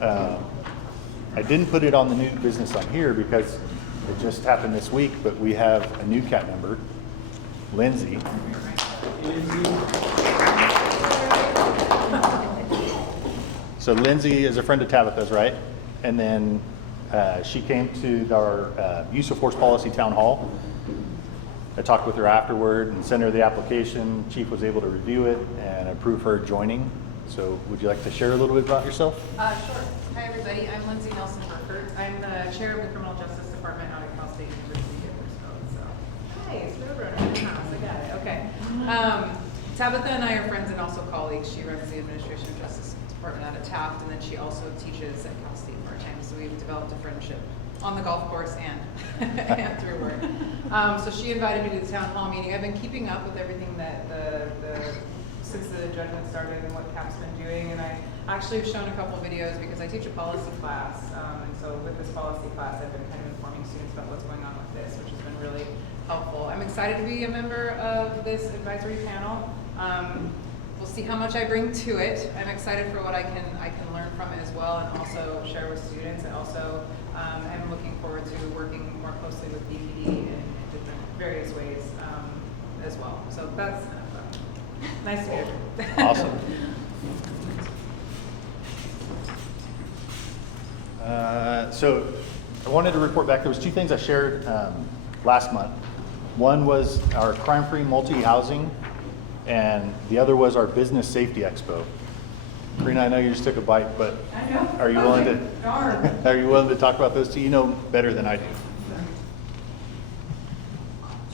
I didn't put it on the new business on here because it just happened this week, but we have a new CAT member, Lindsay. So Lindsay is a friend of Tabitha's, right? And then she came to our use of force policy town hall. I talked with her afterward and sent her the application. Chief was able to review it and approve her joining. So would you like to share a little bit about yourself? Sure. Hi, everybody. I'm Lindsay Nelson Burkert. I'm the chair of the Criminal Justice Department out at Cal State University at Frisco. So, hi, it's Roadrunner in the house. I got it. Okay. Tabitha and I are friends and also colleagues. She runs the Administration of Justice Department out at Taft, and then she also teaches at Cal State part-time. So we've developed a friendship on the golf course and and through work. So she invited me to the town hall meeting. I've been keeping up with everything that since the judgment started and what CAP's been doing, and I actually have shown a couple videos because I teach a policy class, and so with this policy class I've been kind of informing students about what's going on with this, which has been really helpful. I'm excited to be a member of this advisory panel. We'll see how much I bring to it. I'm excited for what I can learn from it as well, and also share with students. And also I'm looking forward to working more closely with BPD in different various ways as well. So that's nice to meet you. Awesome. So I wanted to report back. There was two things I shared last month. One was our crime-free multi-housing, and the other was our business safety expo. Karina, I know you just took a bite, but I know. are you willing to? Darn. Are you willing to talk about those two? You know better than I do.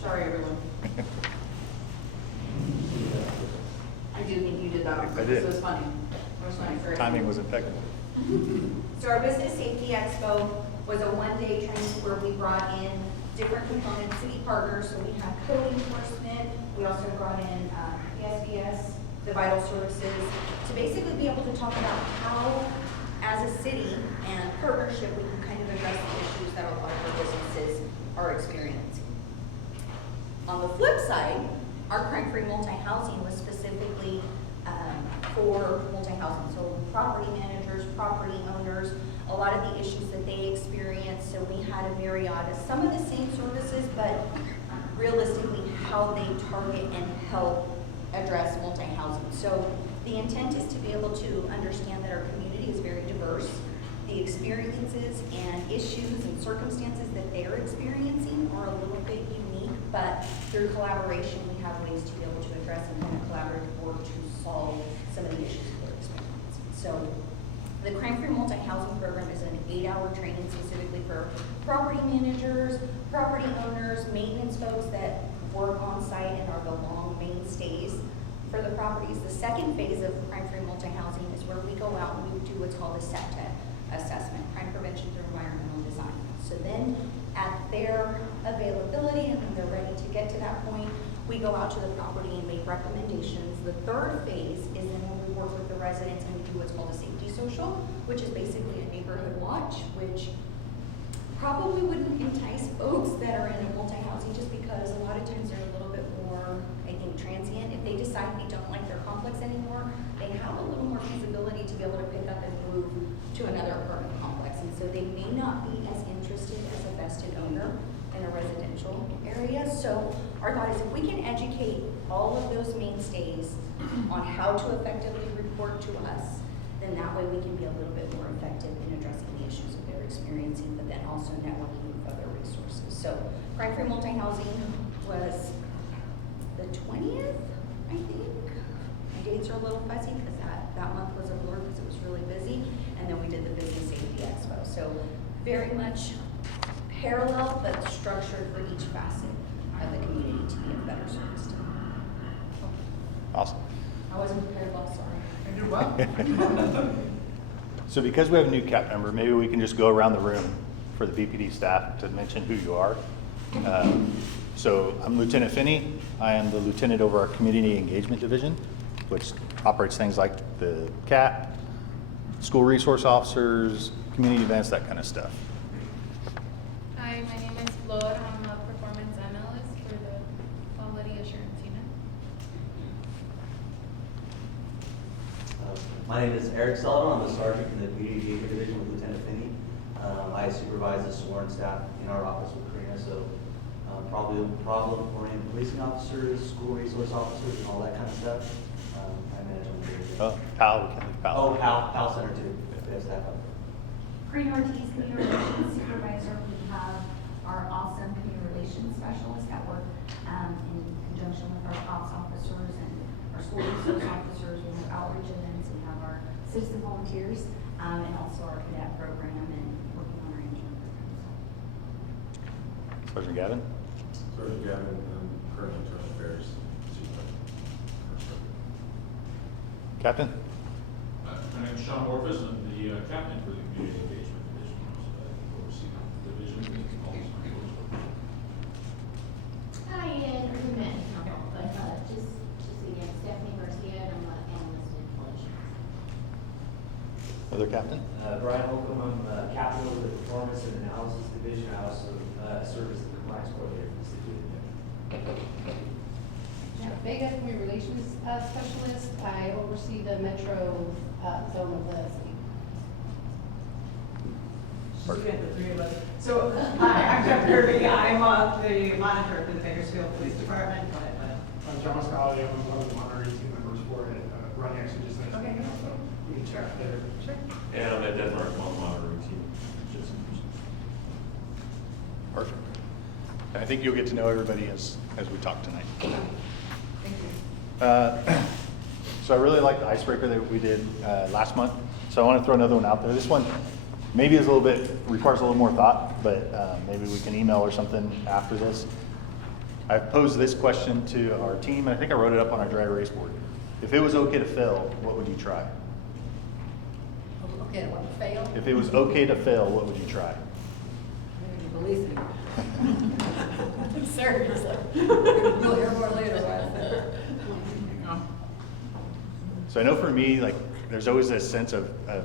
Sorry, everyone. I do think you did that. I did. This was funny. It was funny. Very Timing was impeccable. So our Business Safety Expo was a one-day training where we brought in different components, city partners. So we had code enforcement. We also brought in PSVS, the vital services, to basically be able to talk about how, as a city and partnership, we can kind of address the issues that a lot of our businesses are experiencing. On the flip side, our crime-free multi-housing was specifically for multi-housing. So property managers, property owners, a lot of the issues that they experience. So we had a myriad of some of the same services, but realistically how they target and help address multi-housing. So the intent is to be able to understand that our community is very diverse. The experiences and issues and circumstances that they're experiencing are a little bit unique, but through collaboration, we have ways to be able to address and kind of collaborative work to solve some of the issues that they're experiencing. So the crime-free multi-housing program is an 8-hour training specifically for property managers, property owners, maintenance folks that work on site and are the long mainstays for the properties. The second phase of crime-free multi-housing is where we go out and we do what's called a SEPTA assessment, crime prevention through environmental design. So then at their availability and when they're ready to get to that point, we go out to the property and make recommendations. The third phase is then when we work with the residents and we do what's called a safety social, which is basically a neighborhood watch, which probably wouldn't entice folks that are in a multi-housing just because a lot of times they're a little bit more, I think, transient. If they decide they don't like their complex anymore, they have a little more feasibility to be able to pick up and move to another apartment complex. And so they may not be as interested as a vested owner in a residential area. So our thought is if we can educate all of those mainstays on how to effectively report to us, then that way we can be a little bit more effective in addressing the issues that they're experiencing, but then also networking with other resources. So crime-free multi-housing was the 20th, I think. My dates are a little fuzzy because that month was a blur because it was really busy. And then we did the Business Safety Expo. So very much parallel but structured for each facet of the community to be a better service to them. Awesome. I wasn't prepared well, sorry. You did well. So because we have a new CAP member, maybe we can just go around the room for the BPD staff to mention who you are. So I'm Lieutenant Finney. I am the lieutenant over our Community Engagement Division, which operates things like the CAP, school resource officers, community events, that kind of stuff. Hi, my name is Flor. I'm a performance analyst for the quality assurance unit. My name is Eric Sullivan. I'm a sergeant in the Community Engagement Division with Lieutenant Finney. I supervise the sworn staff in our office with Karina, so probably a problem oriented policing officers, school resource officers, and all that kind of stuff. I manage on the day-to-day. Oh, Pal, we can leave Pal. Oh, PAL Center too. We have staff up there. Karina Ortiz, Community Relations Supervisor. We have our awesome Community Relations Specialist that work in conjunction with our ops officers and our school resource officers. We have outreach events. We have our citizen volunteers and also our cadet program and working on our intern program. Sergeant Gavin? Sergeant Gavin, I'm currently internal affairs supervisor. Captain? My name is Sean Morpus. I'm the captain for the Community Engagement Division. Oversee the division and all these people. Hi, and we met, but just again, Stephanie Garcia, and I'm an analyst in collections. Other captain? Brian Holcomb, I'm captain of the Performance and Analysis Division. I also serve as the compliance coordinator for the city of Denver. Jack Vega, Community Relations Specialist. I oversee the metro zone of the city. Just to get the three of us. So, hi, I'm Jeff Kirby. I'm the monitor for the Bakersfield Police Department. I'm John Scally. I'm one of the monitoring team members for it. Ronnie actually just mentioned Okay. it, so we can chat there. Sure. And I'm at Denmark on monitoring team. Just- Perfect. I think you'll get to know everybody as we talk tonight. Thank you. So I really like the icebreaker that we did last month, so I want to throw another one out there. This one maybe is a little bit, requires a little more thought, but maybe we can email or something after this. I posed this question to our team, and I think I wrote it up on our dry erase board. If it was okay to fail, what would you try? Okay, I want to fail. If it was okay to fail, what would you try? Maybe you believe me. Seriously. You'll hear more later. So I know for me, like, there's always this sense of I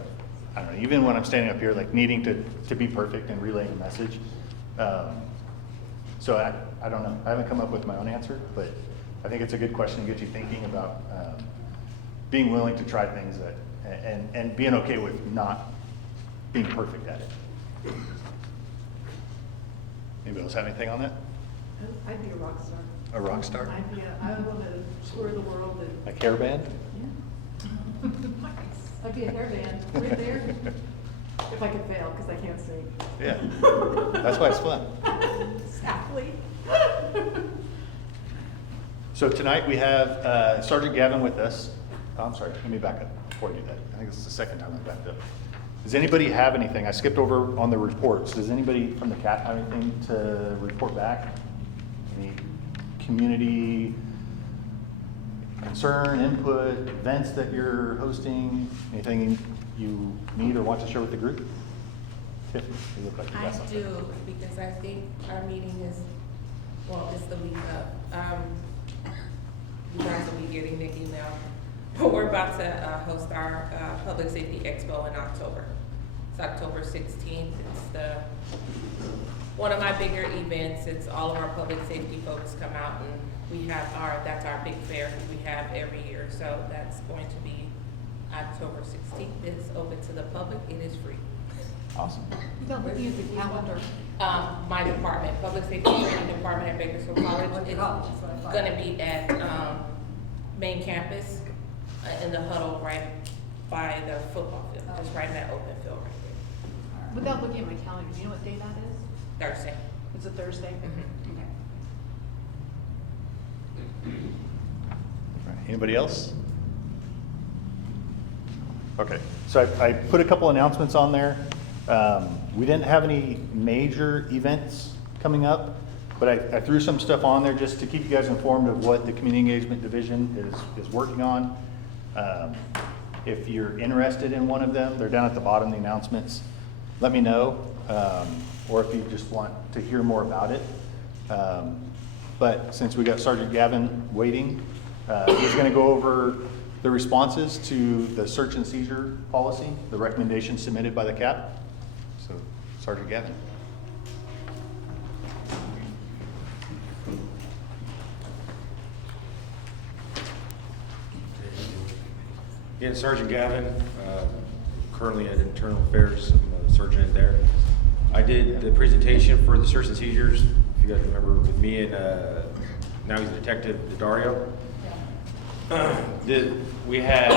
don't know, even when I'm standing up here, like needing to be perfect and relaying a message. So I don't know, I haven't come up with my own answer, but I think it's a good question to get you thinking about being willing to try things and being okay with not being perfect at it. Anybody else have anything on that? I'd be a rock star. A rock star? I want to explore the world and. A care band? I'd be a hairband right there. If I could fail, because I can't sing. Yeah, that's why it's fun. Exactly. So tonight we have Sergeant Gavin with us. Oh, I'm sorry, let me back up before I do that. I think this is the second time I backed up. Does anybody have anything? I skipped over on the reports. Does anybody from the CAP have anything to report back? Any community concern, input, events that you're hosting? Anything you need or want to share with the group? Tiff, you look like you I got something. do, because I think our meeting is, well, it's the week up. You guys will be getting the email. But we're about to host our Public Safety Expo in October. It's October 16th. It's one of my bigger events. It's all of our public safety folks come out, and we have that's our big fair we have every year. So that's going to be October 16th. It's open to the public. It is free. Awesome. Don't use the calendar. My department, Public Safety Training Department at Bakersfield College, is gonna be at, main campus, in the huddle right by the football field, just right in that open field right Without looking at my calendar, do you know what day that is? there, Thursday. It's a Thursday? Mhm. Okay. All right, anybody else? Okay, so I put a couple announcements on there. We didn't have any major events coming up, but I threw some stuff on there just to keep you guys informed of what the Community Engagement Division is working on. If you're interested in one of them, they're down at the bottom, the announcements. Let me know, or if you just want to hear more about it. But since we got Sergeant Gavin waiting, he's going to go over the responses to the search and seizure policy, the recommendations submitted by the CAP. So, Sergeant Gavin. Again, Sergeant Gavin, currently at Internal Affairs, I'm a sergeant there. I did the presentation for the search and seizures, if you guys remember, with me and now he's a detective, Dario. We had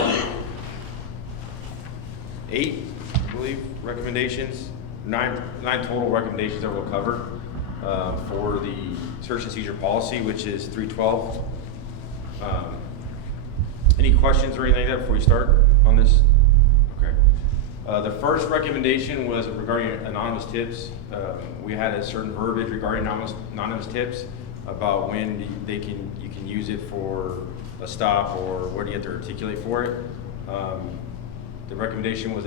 8, I believe, recommendations, 9 total recommendations that we'll cover for the search and seizure policy, which is 312. Any questions or anything like that before we start on this? Okay. The first recommendation was regarding anonymous tips. We had a certain verbiage regarding anonymous tips about when you can use it for a stop or what do you have to articulate for it. The recommendation was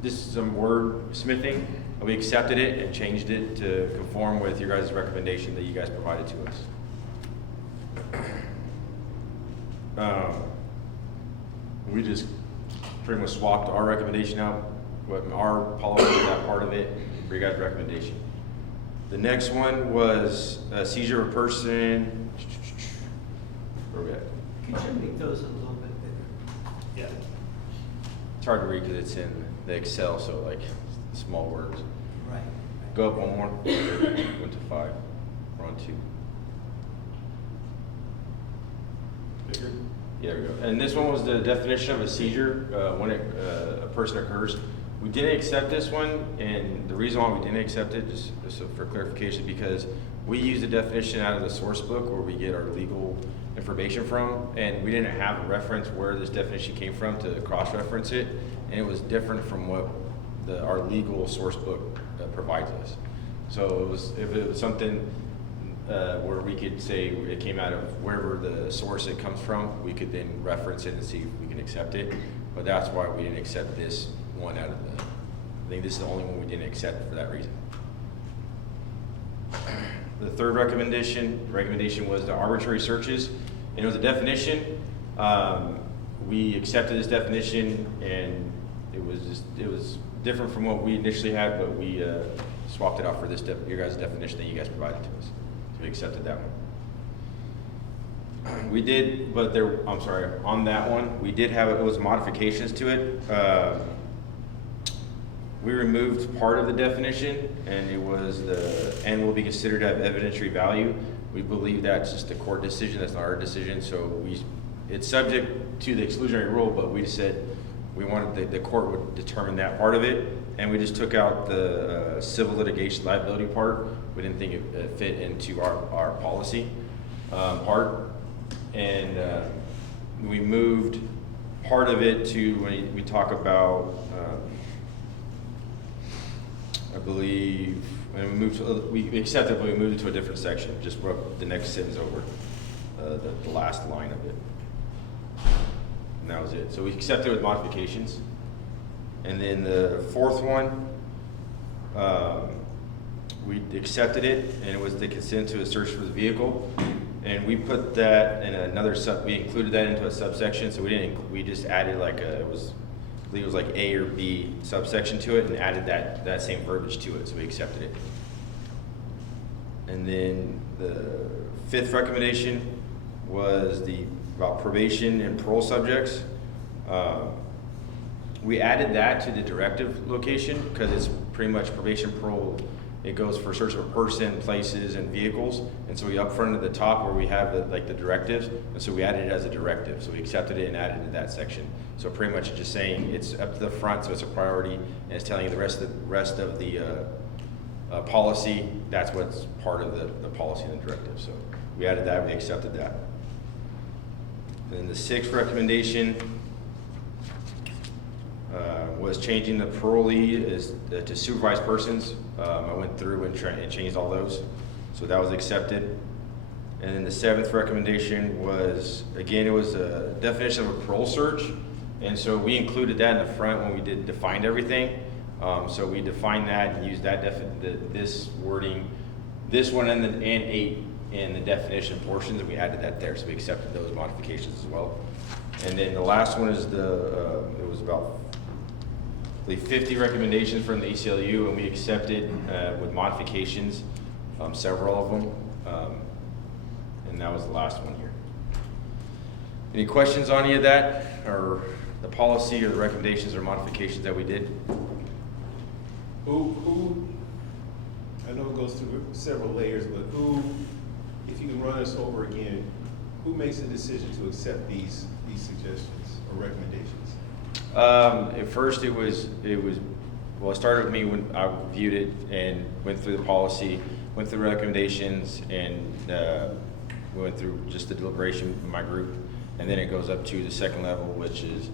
this is some word smithing. We accepted it and changed it to conform with your guys' recommendation that you guys provided to us. We just pretty much swapped our recommendation out, our policy, that part of it, for your guys' recommendation. The next one was a seizure of a person. Where we at? Could you make those a little bit bigger? Yeah. It's hard to read because it's in the Excel, so like small words. Right. Go up one more. Went to 5. We're on 2. Bigger? Yeah, there we go. And this one was the definition of a seizure when a person occurs. We didn't accept this one, and the reason why we didn't accept it, just for clarification, because we use the definition out of the source book where we get our legal information from, and we didn't have a reference where this definition came from to cross-reference it, and it was different from what our legal source book provides us. So if it was something where we could say it came out of wherever the source it comes from, we could then reference it and see if we can accept it. But that's why we didn't accept this one out of I think this is the only one we didn't accept for that reason. The third recommendation was the arbitrary searches, and it was a definition. We accepted this definition, and it was different from what we initially had, but we swapped it out for this your guys' definition that you guys provided to us. So we accepted that one. We did, but on that one, we did have, it was modifications to it. We removed part of the definition, and it was and will be considered to have evidentiary value. We believe that's just a court decision, that's not our decision, so it's subject to the exclusionary rule, but we said we wanted the court would determine that part of it, and we just took out the civil litigation liability part. We didn't think it fit into our policy part, and we moved part of it to when we talk about I believe, and we accepted, but we moved it to a different section, just wrote the next sentence over the last line of it. And that was it. So we accepted it with modifications. And then the fourth one, we accepted it, and it was the consent to a search for the vehicle. And we put that in we included that into a subsection, so we just added I believe it was like A or B subsection to it, and added that same verbiage to it, so we accepted it. And then the fifth recommendation was about probation and parole subjects. We added that to the directive location because it's pretty much probation, parole. It goes for search of a person, places, and vehicles. And so we up front at the top where we have the directives, and so we added it as a directive. So we accepted it and added it to that section. So pretty much just saying it's up to the front, so it's a priority, and it's telling you the rest of the policy. That's what's part of the policy and the directive. So we added that. We accepted that. And then the sixth recommendation was changing the parolee to supervised persons. I went through and changed all those, so that was accepted. And then the seventh recommendation was, again, it was a definition of a parole search, and so we included that in the front when we defined everything. So we defined that and used that this wording, this one and 8 in the definition portions, and we added that there. So we accepted those modifications as well. And then the last one is it was about 50 recommendations from the ACLU, and we accepted with modifications several of them, and that was the last one here. Any questions on any of that, or the policy, or the recommendations or modifications that we did? Who, I know it goes through several layers, but who, if you can run us over again, who makes the decision to accept these suggestions or recommendations? At first, well, it started with me when I reviewed it and went through the policy, went through recommendations, and we went through just the deliberation in my group. And then it goes up to the second level, which is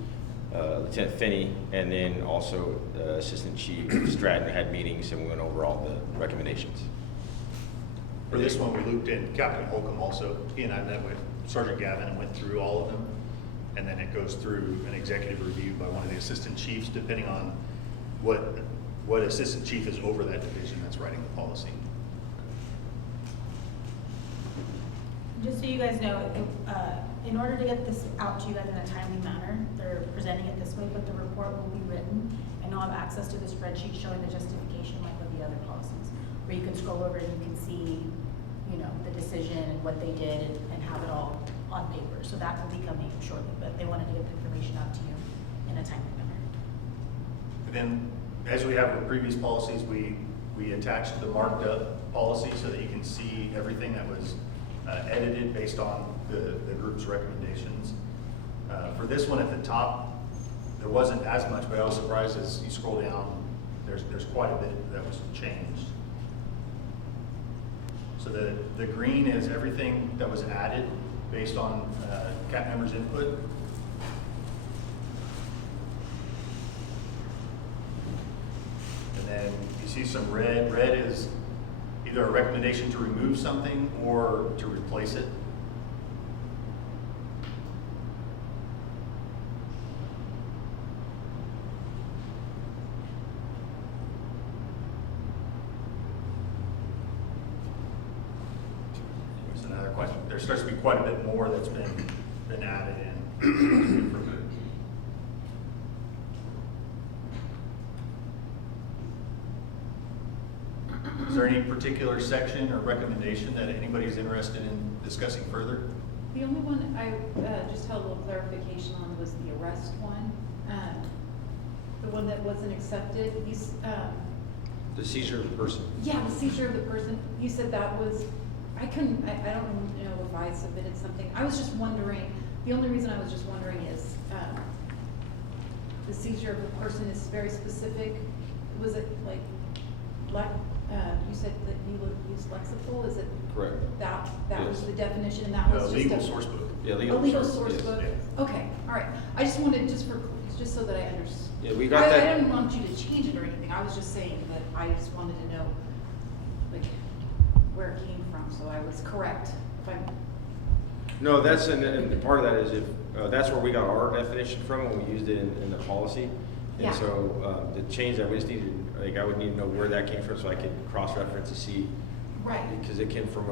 Lieutenant Finney, and then also Assistant Chief Stratton had meetings, and we went over all the recommendations. For this one, we looped in Captain Holcomb also. He and I met with Sergeant Gavin and went through all of them. And then it goes through an executive review by one of the assistant chiefs, depending on what assistant chief is over that division that's writing the policy. Just so you guys know, in order to get this out to you guys in a timely manner, they're presenting it this way, but the report will be written, and you'll have access to the spreadsheet showing the justification like with the other policies, where you can scroll over and you can see, you know, the decision and what they did and have it all on paper. So that will be coming shortly, but they wanted to get the information out to you in a timely manner. And then, as we have with previous policies, we attached the marked up policy so that you can see everything that was edited based on the group's recommendations. For this one at the top, there wasn't as much, but I was surprised as you scroll down, there's quite a bit that was changed. So the green is everything that was added based on CAP members' input. And then you see some red. Red is either a recommendation to remove something or to replace it. There's another question. There starts to be quite a bit more that's been added in. Is there any particular section or recommendation that anybody's interested in discussing further? The only one I just held a little clarification on was the arrest one. The one that wasn't accepted, The seizure of the person. yeah, the seizure of the person, you said that was, I don't know if I submitted something. I was just wondering, the only reason I was just wondering is, the seizure of the person is very specific. Was it like, you said that you would use Lexipol, is it? Correct. That was Yes. the definition, and that was just Legal source book. Yeah, A legal source yes, book? yeah. Okay, all right. I just wanted, just so that I understood. Yeah, we got I that. didn't want you to change it or anything. I was just saying that I just wanted to know, like, where it came from, so I was correct. If I'm, No, that's, and part of that is if, that's where we got our definition from when we used it in the policy. Yeah. And so, the change that we just needed, like, I would need to know where that came from so I could cross-reference to see. right, Because it came from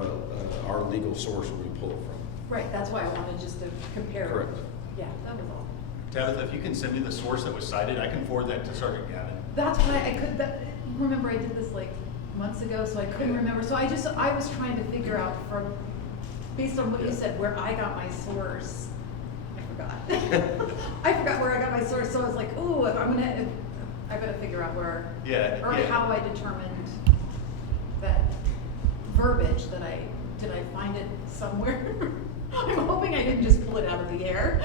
our legal source where we pulled it from. right. That's why I wanted just to compare. Correct. Yeah, that was all. Tabitha, if you can send me the source that was cited, I can forward that to Sergeant Gavin. That's why I could, remember I did this like months ago, so I couldn't remember. So I was trying to figure out from, based on what you said, where I got my source. I forgot. I forgot where I got my source, so I was like, ooh, I better figure out where. Yeah, Or yeah. how I determined that verbiage did I find it somewhere? I'm hoping I didn't just pull it out of the air.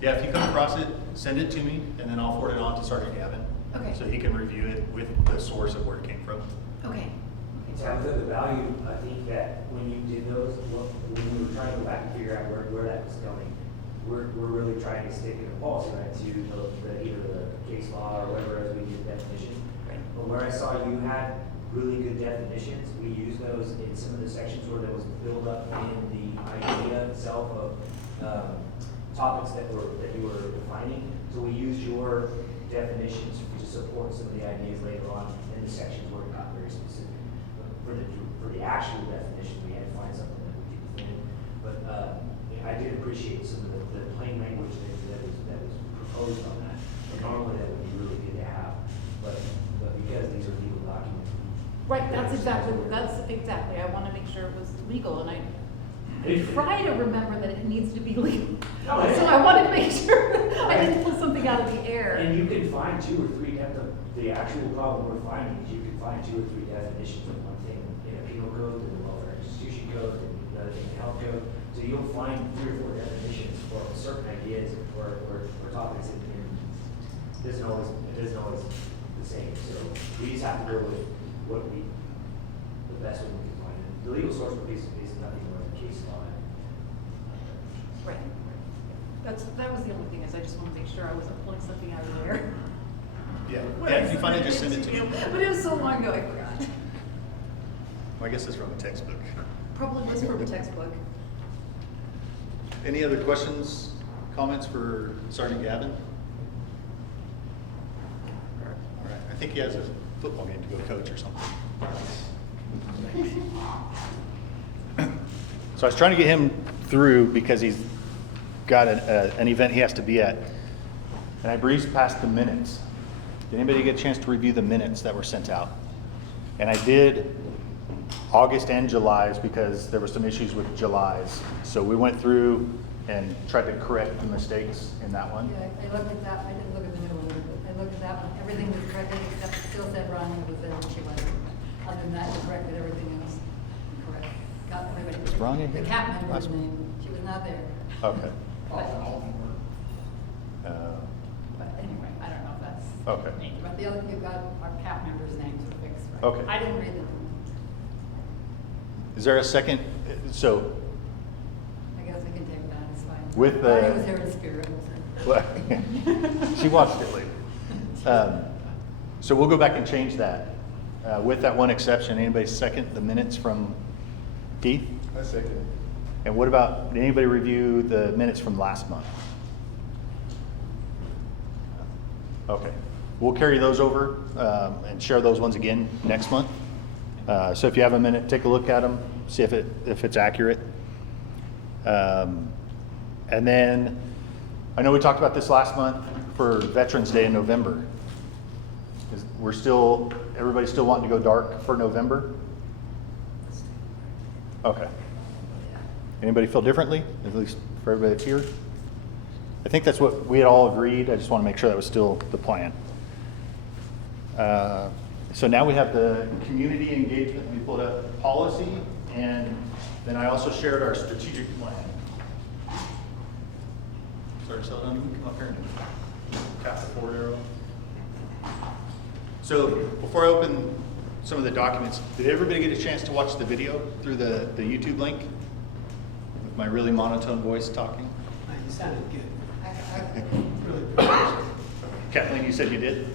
Yeah, if you come across it, send it to me, and then I'll forward it on to Sergeant Gavin. Okay. So he can review it with the source of where it came from. Okay. So the value, I think that when you did those, when we were trying to go back and figure out where that was going, we're really trying to stick in the policy, right, to either the case law or whatever as we did definitions. Right. But where I saw you had really good definitions, we used those in some of the sections where there was build up in the idea itself of topics that you were defining. So we used your definitions to support some of the ideas later on in the sections where it got very specific. But for the actual definition, we had to find something that we could define. But I did appreciate some of the plain language that was proposed on that. And normally that would be really good to have, but because these are legal documents. Right, that's exactly, I want to make sure it was legal, and I try to remember that it needs to be legal. No, it- So I wanted to make sure I didn't pull something out of the air. And you can find two or three, the actual problem we're finding is you can find 2 or 3 definitions of one thing in a penal code, in the welfare institution code, and another thing in the health code. So you'll find 3 or 4 definitions for certain ideas or topics, and it isn't always the same. So we just have to go with the best one we can find. The legal source would be nothing more than case law. Right. That was the only thing, is I just want to make sure I wasn't pulling something out of the air. Yeah, yeah, if you find it, just send it to me. But it was so long ago, I forgot. Well, I guess it's from a textbook. Probably was from a textbook. Any other questions, comments for Sergeant Gavin? All right, I think he has a football game to go coach or something. So I was trying to get him through because he's got an event he has to be at. And I breezed past the minutes. Did anybody get a chance to review the minutes that were sent out? And I did August and July's because there were some issues with July's. So we went through and tried to correct the mistakes in that one. Yeah, I looked at that, I didn't look at the new one, but I looked at that one, everything was corrected, except it still said Ronnie was there when she wasn't. Other than that, it corrected everything else, correct. Got everybody. Was Ronnie The here? cat member's Last- name, she was not there. Okay. But Uh, but anyway, I don't know if that's. Okay. But the other, you've got our cat members' names are fixed, right? Okay. I didn't read them. Is there a second, so I guess we can take that, it's fine. With Ronnie the- was there in spirit, well, she watched it later. So we'll go back and change that. With that one exception, anybody second the minutes from Keith? I second. And what about, did anybody review the minutes from last month? Okay, we'll carry those over and share those ones again next month. So if you have a minute, take a look at them, see if it's accurate. And then, I know we talked about this last month for Veterans Day in November. Everybody's still wanting to go dark for November? Okay. Anybody feel differently, at least for everybody that's here? I think that's what we had all agreed. I just want to make sure that was still the plan. So now we have the community engagement. We pulled up policy, and then I also shared our strategic plan. Sorry, Sheldon, you can come up here and tap the forward arrow. So before I open some of the documents, did everybody get a chance to watch the video through the YouTube link? With my really monotone voice talking? You sounded good. Kathleen, you said you did?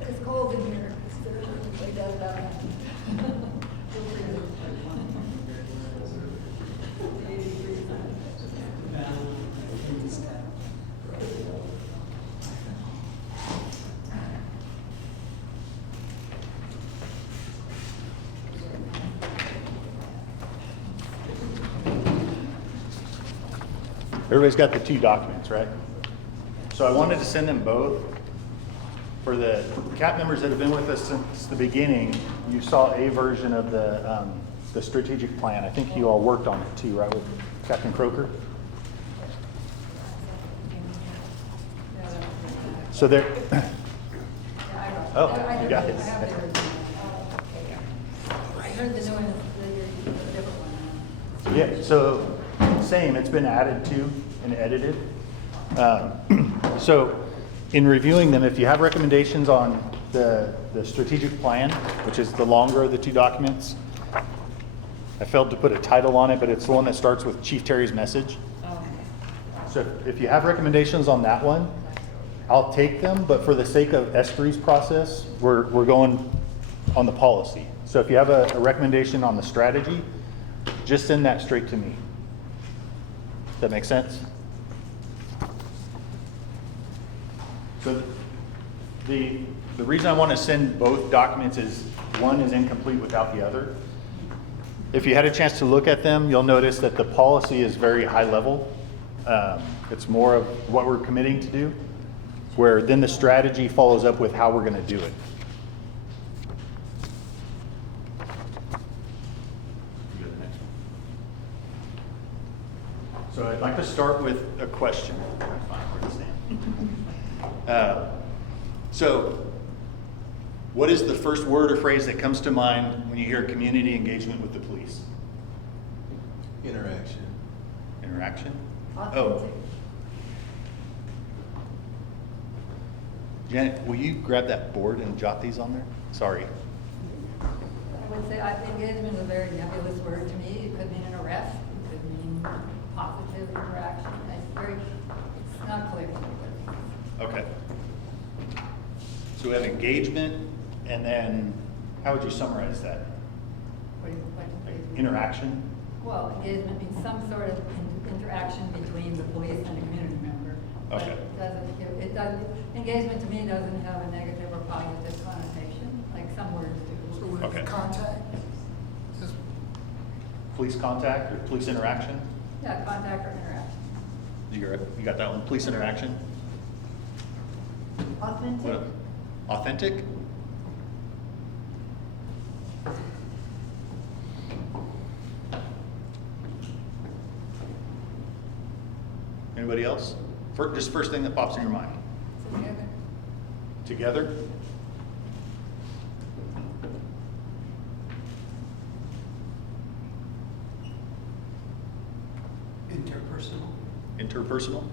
It's cold in here. It does that. Everybody's got the two documents, right? So I wanted to send them both. For the CAP members that have been with us since the beginning, you saw a version of the strategic plan. I think you all worked on it too, right, with Captain Croker? So there, oh, you got it. I heard the new one, the different one. Yeah, so same, it's been added to and edited. So in reviewing them, if you have recommendations on the strategic plan, which is the longer of the two documents, I failed to put a title on it, but it's the one that starts with Chief Terry's message. So if you have recommendations on that one, I'll take them, but for the sake of S3's process, we're going on the policy. So if you have a recommendation on the strategy, just send that straight to me. Does that make sense? So the reason I want to send both documents is one is incomplete without the other. If you had a chance to look at them, you'll notice that the policy is very high level. It's more of what we're committing to do, where then the strategy follows up with how we're going to do it. You go to the next one. So I'd like to start with a question. So what is the first word or phrase that comes to mind when you hear community engagement with the police? Interaction. Interaction? Oh. Authentic. Janet, will you grab that board and jot these on there? Sorry. I would say engagement is a very nebulous word to me. It could mean an arrest, it could mean positive interaction. It's not clear to me what it means. Okay. So we have engagement, and then how would you summarize that? What do you Like interaction? Well, engagement means some sort of interaction between the police and a community member. But Okay. it doesn't, engagement to me doesn't have a negative or positive connotation, like some words do. So would Okay. it be contact? Just Police contact or police interaction? Yeah, contact or interaction. You got that one? Police interaction? Authentic. What? Authentic? Anybody else? Just first thing that pops in your mind. Together? Interpersonal. Interpersonal?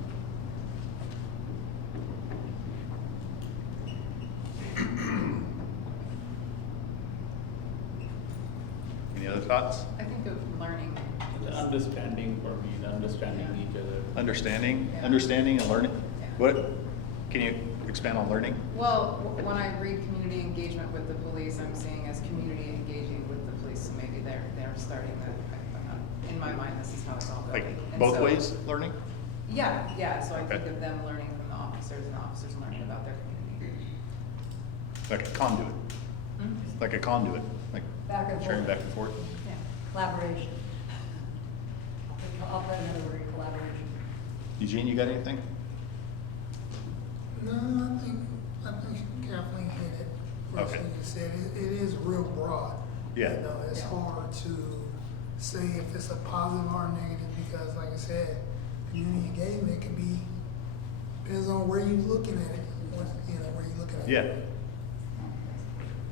Any other thoughts? I think of learning. The understanding for me, the understanding each other. Understanding? Yeah. Understanding and learning? Yeah. What? Can you expand on learning? Well, when I read community engagement with the police, I'm seeing as community engaging with the police, so maybe they're starting that. In my mind, this is how it's all going. Like And both so- ways learning? Yeah, so I think Okay. of them learning from the officers and the officers learning about their community. Like a conduit? Hmm? Like a conduit? Like Back and sharing forth. back and forth? Yeah. Collaboration. I'll put another word, collaboration. Eugene, you got anything? No, I think Kathleen hit it. First Okay. thing you said, it is real broad. Yeah. You know, it's hard to say if it's a positive or a negative because, like I said, community engagement can be, depends on where you're looking at it, where you're looking at it.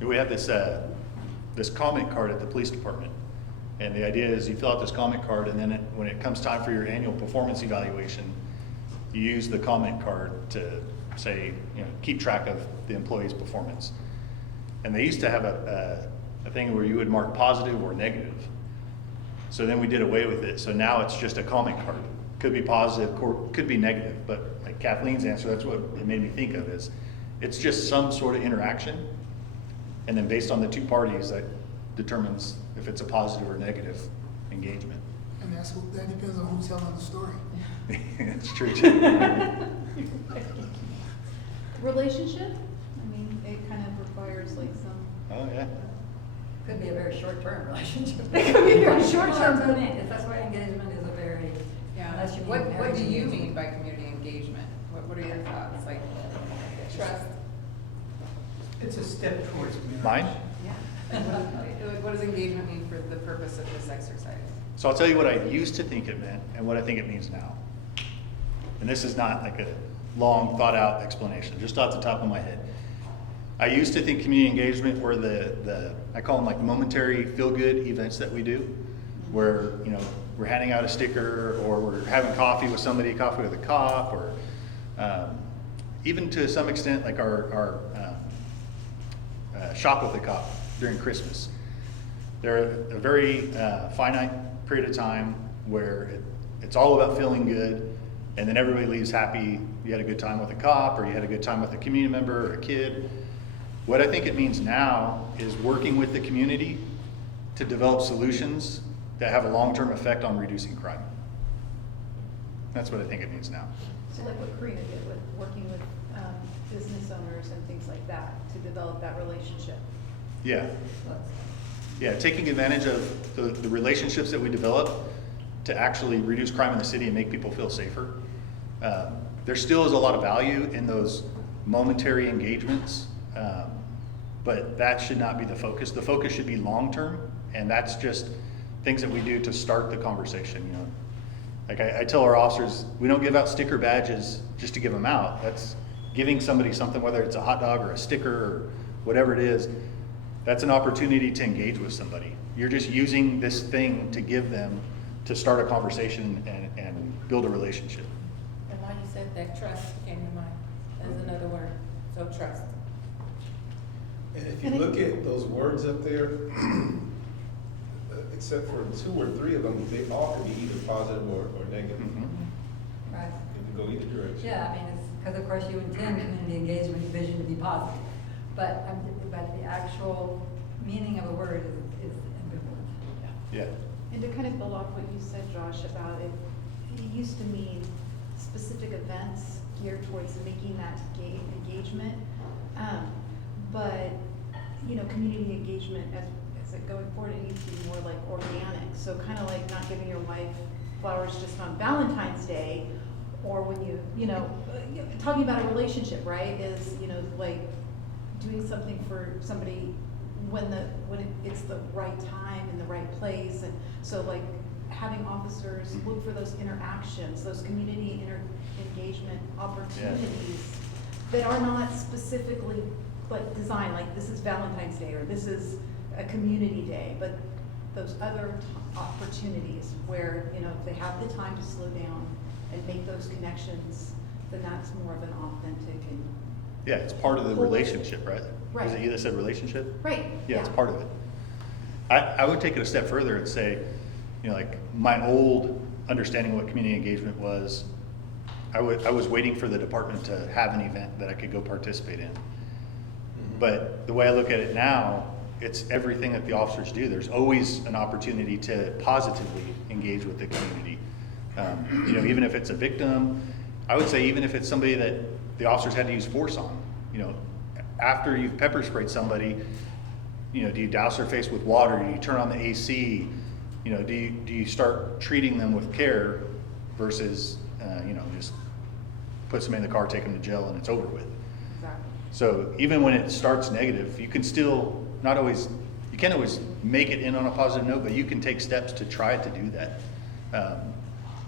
Yeah. We have this, this comment card at the police department. And the idea is you fill out this comment card and then when it comes time for your annual performance evaluation, you use the comment card to say, keep track of the employee's performance. And they used to have a thing where you would mark positive or negative. So then we did away with it. So now it's just a comment card. Could be positive, could be negative. But like Kathleen's answer, that's what it made me think of is it's just some sort of interaction. And then based on the two parties, that determines if it's a positive or negative engagement. And that depends on who's telling the story. It's true too. Relationship? I mean, it kind of requires like some. Oh, yeah. Could be a very short-term relationship. It could be very short-term. Well, that's what I mean. That's why engagement is a very, Yeah. unless you What mean do marriage you engagement. mean by community engagement? What are your thoughts? Like trust? It's a step towards marriage. Mine? Yeah. What does engagement mean for the purpose of this exercise? So I'll tell you what I used to think it meant and what I think it means now. And this is not like a long thought out explanation, just off the top of my head. I used to think community engagement were I call them like momentary feel good events that we do, where, we're handing out a sticker or we're having coffee with somebody, coffee with a cop, or even to some extent like our shop with the cop during Christmas. They're a very finite period of time where it's all about feeling good, and then everybody leaves happy. You had a good time with a cop, or you had a good time with a community member or a kid. What I think it means now is working with the community to develop solutions that have a long-term effect on reducing crime. That's what I think it means now. So like what Karina did with working with business owners and things like that to develop that relationship. Yeah. Yeah, taking advantage of the relationships that we develop to actually reduce crime in the city and make people feel safer. There still is a lot of value in those momentary engagements, but that should not be the focus. The focus should be long-term, and that's just things that we do to start the conversation, you know. Like I tell our officers, we don't give out sticker badges just to give them out. That's giving somebody something, whether it's a hot dog or a sticker or whatever it is. That's an opportunity to engage with somebody. You're just using this thing to give them, to start a conversation and build a relationship. And while you said that, trust came to mind. That's another word. So trust. And if you look at those words up there, except for 2 or 3 of them, they all can be either positive or negative. Right. It can go either direction. Yeah, I mean, it's, because of course you intend community engagement vision to be positive, but the actual meaning of a word is ambivalent. Yeah. And to kind of build off what you said, Josh, about it used to mean specific events geared towards making that engagement. But, you know, community engagement as it going forward, it needs to be more like organic. So kind of like not giving your wife flowers just on Valentine's Day, or when you know, talking about a relationship, right? Is, you know, like doing something for somebody when it's the right time and the right place. And so like having officers look for those interactions, those community engagement opportunities that are not specifically like designed, like this is Valentine's Day or this is a community day, but those other opportunities where, you know, if they have the time to slow down and make those connections, then that's more of an authentic and Yeah, it's part of the relationship, right? Right. Was it you that said relationship? Right. Yeah, it's part of it. I would take it a step further and say, you know, like my old understanding of what community engagement was, I was waiting for the department to have an event that I could go participate in. But the way I look at it now, it's everything that the officers do. There's always an opportunity to positively engage with the community. You know, even if it's a victim, I would say even if it's somebody that the officers had to use force on, you know, after you've pepper sprayed somebody, you know, do you douse their face with water? Do you turn on the AC? You know, do you start treating them with care versus, you know, just put somebody in the car, take them to jail, and it's over with. Exactly. So even when it starts negative, you can still you can't always make it in on a positive note, but you can take steps to try to do that.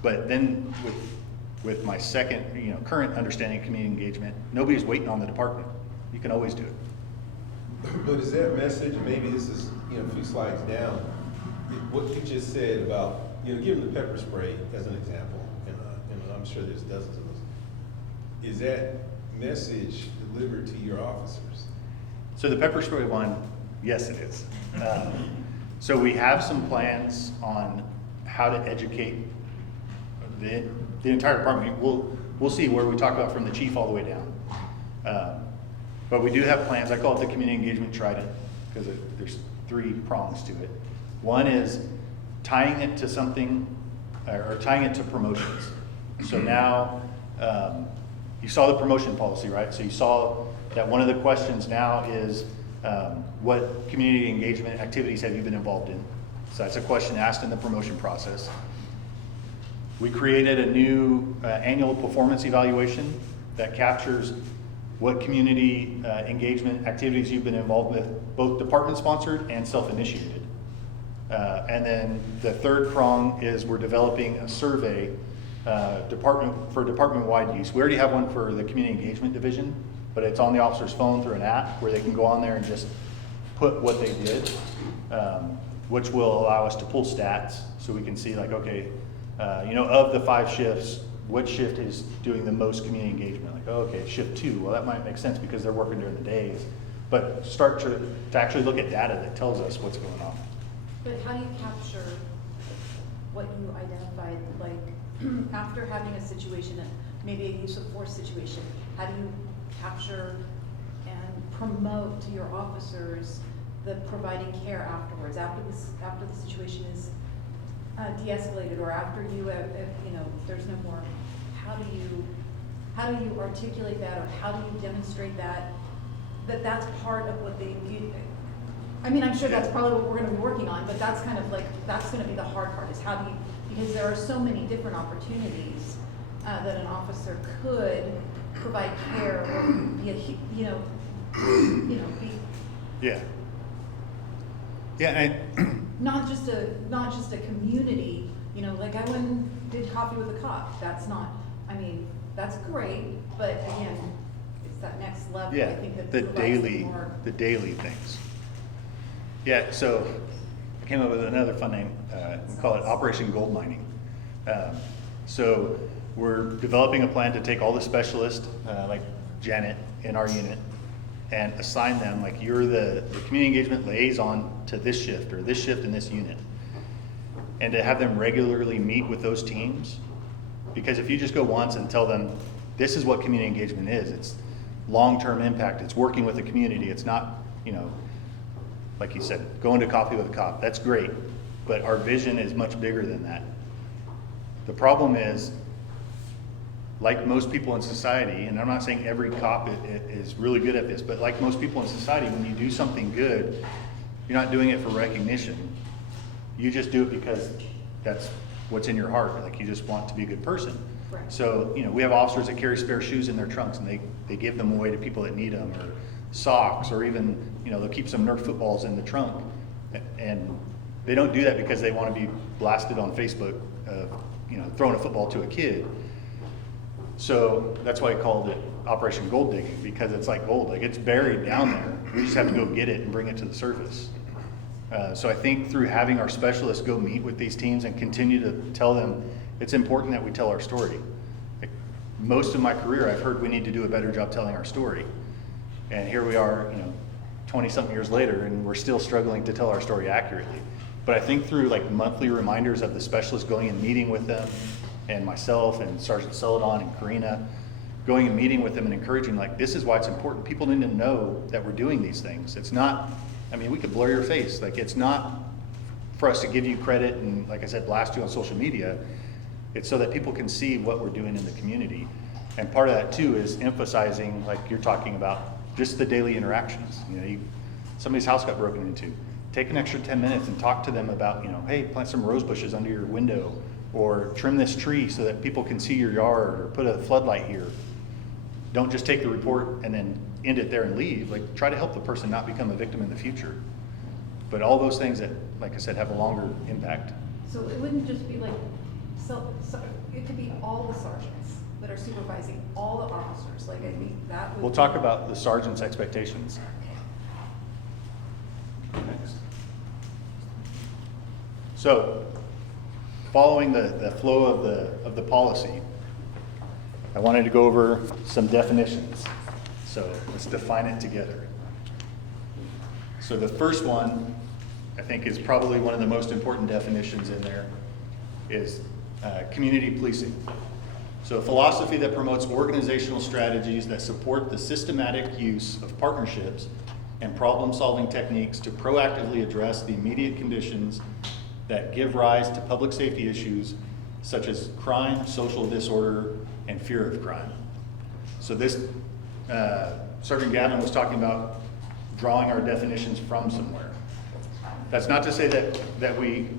But then with my second, you know, current understanding of community engagement, nobody's waiting on the department. You can always do it. But is that message, maybe this is, you know, a few slides down, what you just said about, you know, giving the pepper spray as an example, and I'm sure there's dozens of those. Is that message delivered to your officers? So the pepper spray one, yes, it is. So we have some plans on how to educate the entire department. We'll see where we talk about from the chief all the way down. But we do have plans. I call it the community engagement trident because there's 3 prongs to it. One is tying it to something, or tying it to promotions. So now, you saw the promotion policy, right? So you saw that one of the questions now is, what community engagement activities have you been involved in? So that's a question asked in the promotion process. We created a new annual performance evaluation that captures what community engagement activities you've been involved with, both department-sponsored and self-initiated. And then the 3rd prong is we're developing a survey for department-wide use. We already have one for the community engagement division, but it's on the officer's phone through an app where they can go on there and just put what they did, which will allow us to pull stats so we can see like, okay, you know, of the 5 shifts, which shift is doing the most community engagement? Like, oh, okay, shift 2, well, that might make sense because they're working during the days. But start to actually look at data that tells us what's going on. But how do you capture what you identified, like after having a situation, maybe a use of force situation, how do you capture and promote to your officers the providing care afterwards, after the situation is de-escalated, or after you have, there's no more, how do you articulate that, or how do you demonstrate that's part of what I mean, I'm sure that's probably what we're gonna be working on, but that's kind of like, that's gonna be the hard part, is how do you, because there are so many different opportunities that an officer could provide care or be a, be. Yeah. Yeah, Not just a community, like I went and did coffee with a cop. That's not, I mean, that's great, but again, it's that next level. yeah, I think that the provides daily things. Yeah, so I came up with another fun name. We call it Operation Gold Mining. So we're developing a plan to take all the specialists, like Janet in our unit, and assign them, like, you're the community engagement liaison to this shift, or this shift in this unit. And to have them regularly meet with those teams. Because if you just go once and tell them, this is what community engagement is, it's long-term impact, it's working with the community, it's not, like you said, going to coffee with a cop, that's great. But our vision is much bigger than that. The problem is, like most people in society, and I'm not saying every cop is really good at this, but like most people in society, when you do something good, you're not doing it for recognition. You just do it because that's what's in your heart. Like, you just want to be a good person. Right. So, we have officers that carry spare shoes in their trunks, and they give them away to people that need them, or socks, or even, they'll keep some Nerf footballs in the trunk. And they don't do that because they want to be blasted on Facebook, throwing a football to a kid. So that's why I called it Operation Gold Digging, because it's like gold, like it's buried down there. We just have to go get it and bring it to the surface. So I think through having our specialists go meet with these teams and continue to tell them, it's important that we tell our story. Like, most of my career, I've heard we need to do a better job telling our story. And here we are, 20-something years later, and we're still struggling to tell our story accurately. But I think through like monthly reminders of the specialists going and meeting with them, and myself and Sergeant Celadon and Karina, going and meeting with them and encouraging, like, this is why it's important. People need to know that we're doing these things. It's not, we could blur your face. Like, it's not for us to give you credit and, like I said, blast you on social media. It's so that people can see what we're doing in the community. And part of that too is emphasizing, like you're talking about, just the daily interactions. Somebody's house got broken into. Take an extra 10 minutes and talk to them about, hey, plant some rose bushes under your window, or trim this tree so that people can see your yard, or put a floodlight here. Don't just take the report and then end it there and leave. Like, try to help the person not become a victim in the future. But all those things that, like I said, have a longer impact. So it wouldn't just be like, it could be all the sergeants that are supervising all the officers. Like, I think that would. We'll talk about the sergeant's expectations. Next. So, following the flow of the policy, I wanted to go over some definitions. So let's define it together. So the first one, I think, is probably one of the most important definitions in there, is community policing. So a philosophy that promotes organizational strategies that support the systematic use of partnerships and problem-solving techniques to proactively address the immediate conditions that give rise to public safety issues such as crime, social disorder, and fear of crime. So this, Sergeant Gavin was talking about drawing our definitions from somewhere. That's not to say that we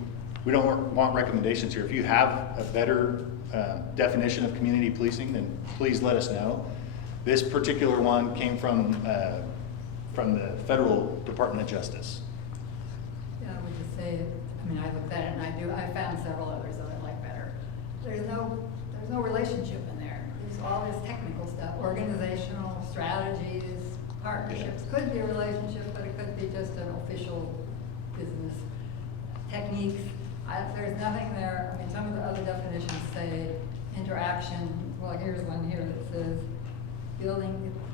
don't want recommendations here. If you have a better definition of community policing, then please let us know. This particular one came from the Federal Department of Justice. Yeah, I would just say, I looked at it and I found several others that I like better. There's no relationship in there. There's all this technical stuff, organizational strategies, partnerships. Could be a relationship, but it could be just an official business techniques. There's nothing there. Some of the other definitions say interaction. Well, here's one here that says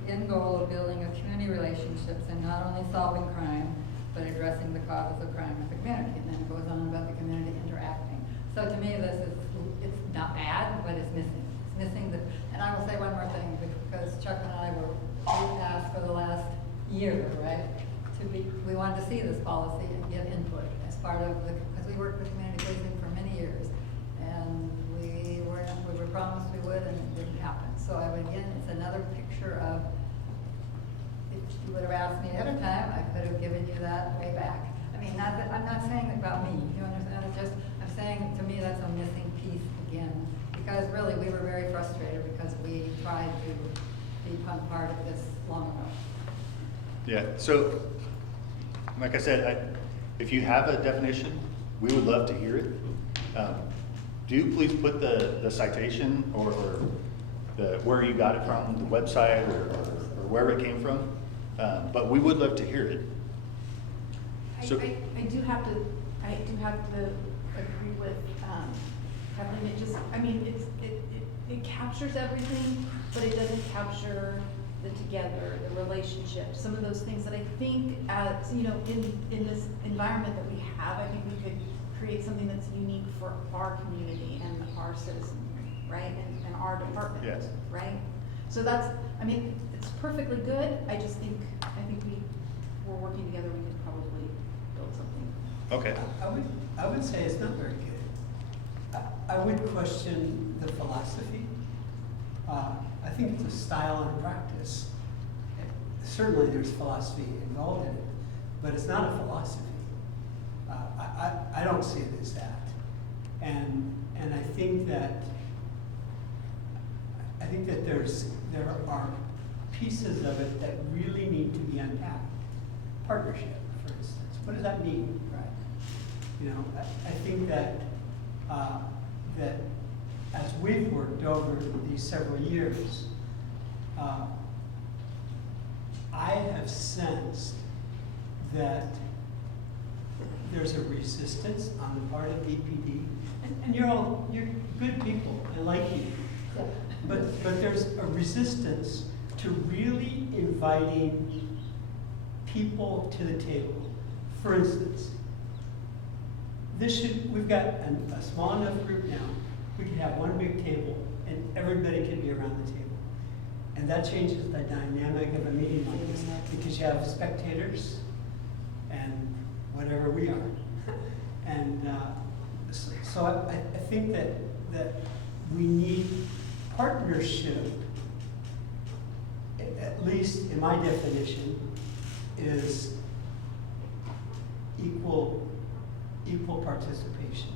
end goal of building a community relationships and not only solving crime, but addressing the causes of crime in the community. And then it goes on about the community interacting. So to me, it's not bad, but it's missing. It's missing and I will say one more thing, because Chuck and I were asked for the last wanted to see this policy and get input as part of the, because we worked with community policing for many years. And we were promised we would, and it didn't happen. So again, it's another picture of, if you would have asked me ahead of time, I could have given you that way back. I mean, not that, I'm not saying about me, you understand? It's just, I'm saying, to me, that's a missing piece again. Because really, we were very frustrated because we tried to be part of this long ago. Yeah, so, like I said, if you have a definition, we would love to hear it. Do please put the citation or where you got it from, the website or wherever it came from. But we would love to hear it. So, I do have to agree with, Kathleen, it just, I mean, it captures everything, but it doesn't capture the together, the relationship, some of those things that I think, you know, in this environment that we have, I think we could create something that's unique for our community and our citizenry, right, and our department, yes. right? So that's, I mean, it's perfectly good, I just think, we're working together, we could probably build something. Okay. I would say it's not very good. I would question the philosophy. I think it's a style and practice. Certainly there's philosophy involved in it, but it's not a philosophy. I don't see it as that. And I think that there are pieces of it that really need to be unpacked. Partnership, for instance. What does that mean? Right. You know, I think that that as we've worked over these several years, I have sensed that there's a resistance on the part of BPD, and you're good people, I like you, but there's a resistance to really inviting people to the table. For instance, we've got a small enough group now, we can have one big table and everybody can be around the table. And that changes the dynamic of a meeting like this, because you have spectators and whatever we are. And so I think that we need partnership, at least in my definition, is equal participation.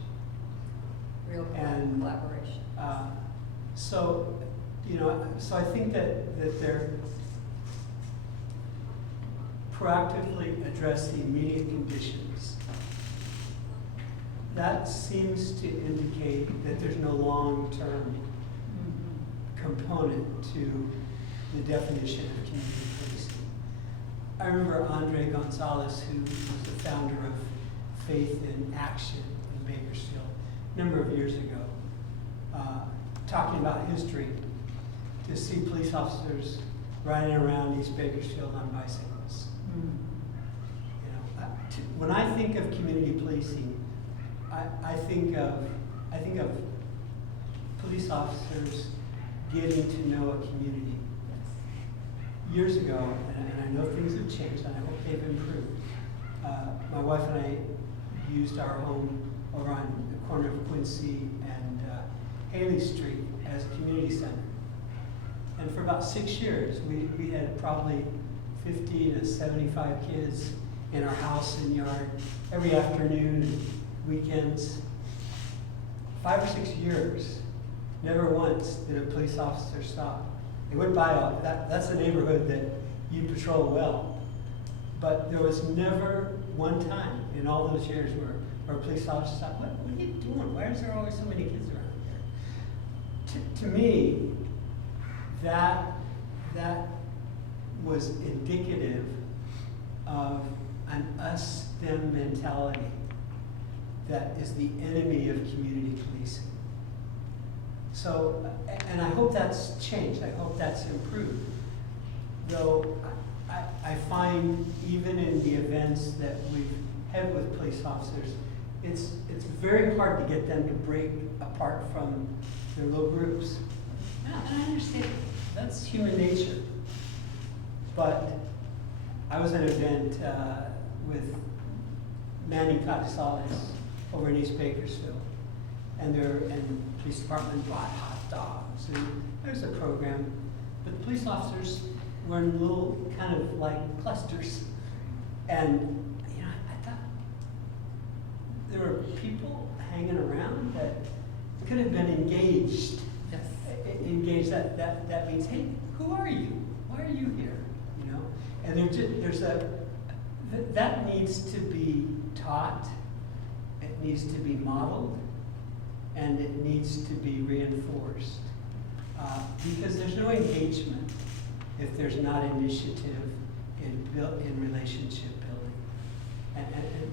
Real and collaboration. So, you know, so I think that they're proactively address the immediate conditions. That seems to indicate that there's no long-term component to the definition of community policing. I remember Andre Gonzalez, who was the founder of Faith in Action in Bakersfield a number of years ago, talking about history, to see police officers riding around East Bakersfield on bicycles. You know, when I think of community policing, I think of police officers getting to know a community. Years ago, and I know things have changed, and I hope they've improved. My wife and I used our home over on the corner of Quincy and Haley Street as a community center. And for about 6 years, we had probably 50 to 75 kids in our house and yard every afternoon and weekends. 5 or 6 years, never once did a police officer stop. They went by all, that's the neighborhood that you patrol well. But there was never one time in all those years where a police officer stopped. What are you doing? Why is there always so many kids around here? To me, that was indicative of an us-them mentality that is the enemy of community policing. So, and I hope that's changed. I hope that's improved. Though I find even in the events that we've had with police officers, it's very hard to get them to break apart from their little groups. And I understand, that's human nature. But I was at an event with Manny Cadizales over in East Bakersfield. And the police department bought hot dogs, and there's a program. But the police officers were in little kind of like clusters. And, you know, I thought there were people hanging around that could have been engaged. Yes. Engaged, that means, hey, who are you? Why are you here? You know? And that needs to be taught, it needs to be modeled, and it needs to be reinforced. Because there's no engagement if there's not initiative in relationship building.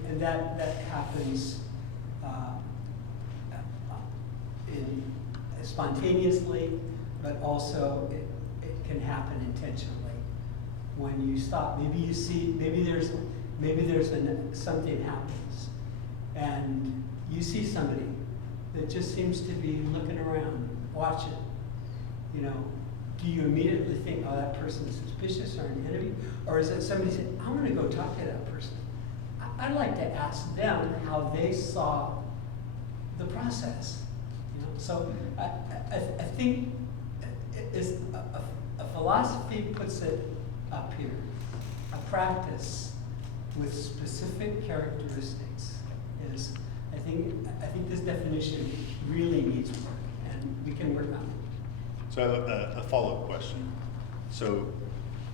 And that happens spontaneously, but also it can happen intentionally. When you stop, maybe you see, maybe there's something happens, and you see somebody that just seems to be looking around, watching. You know, do you immediately think, oh, that person's suspicious or an enemy? Or is it somebody saying, I'm gonna go talk to that person? I'd like to ask them how they saw the process. You know, so I think it's a philosophy puts it up here. A practice with specific characteristics is, I think this definition really needs work, and we can work on it. So I have a follow-up question. So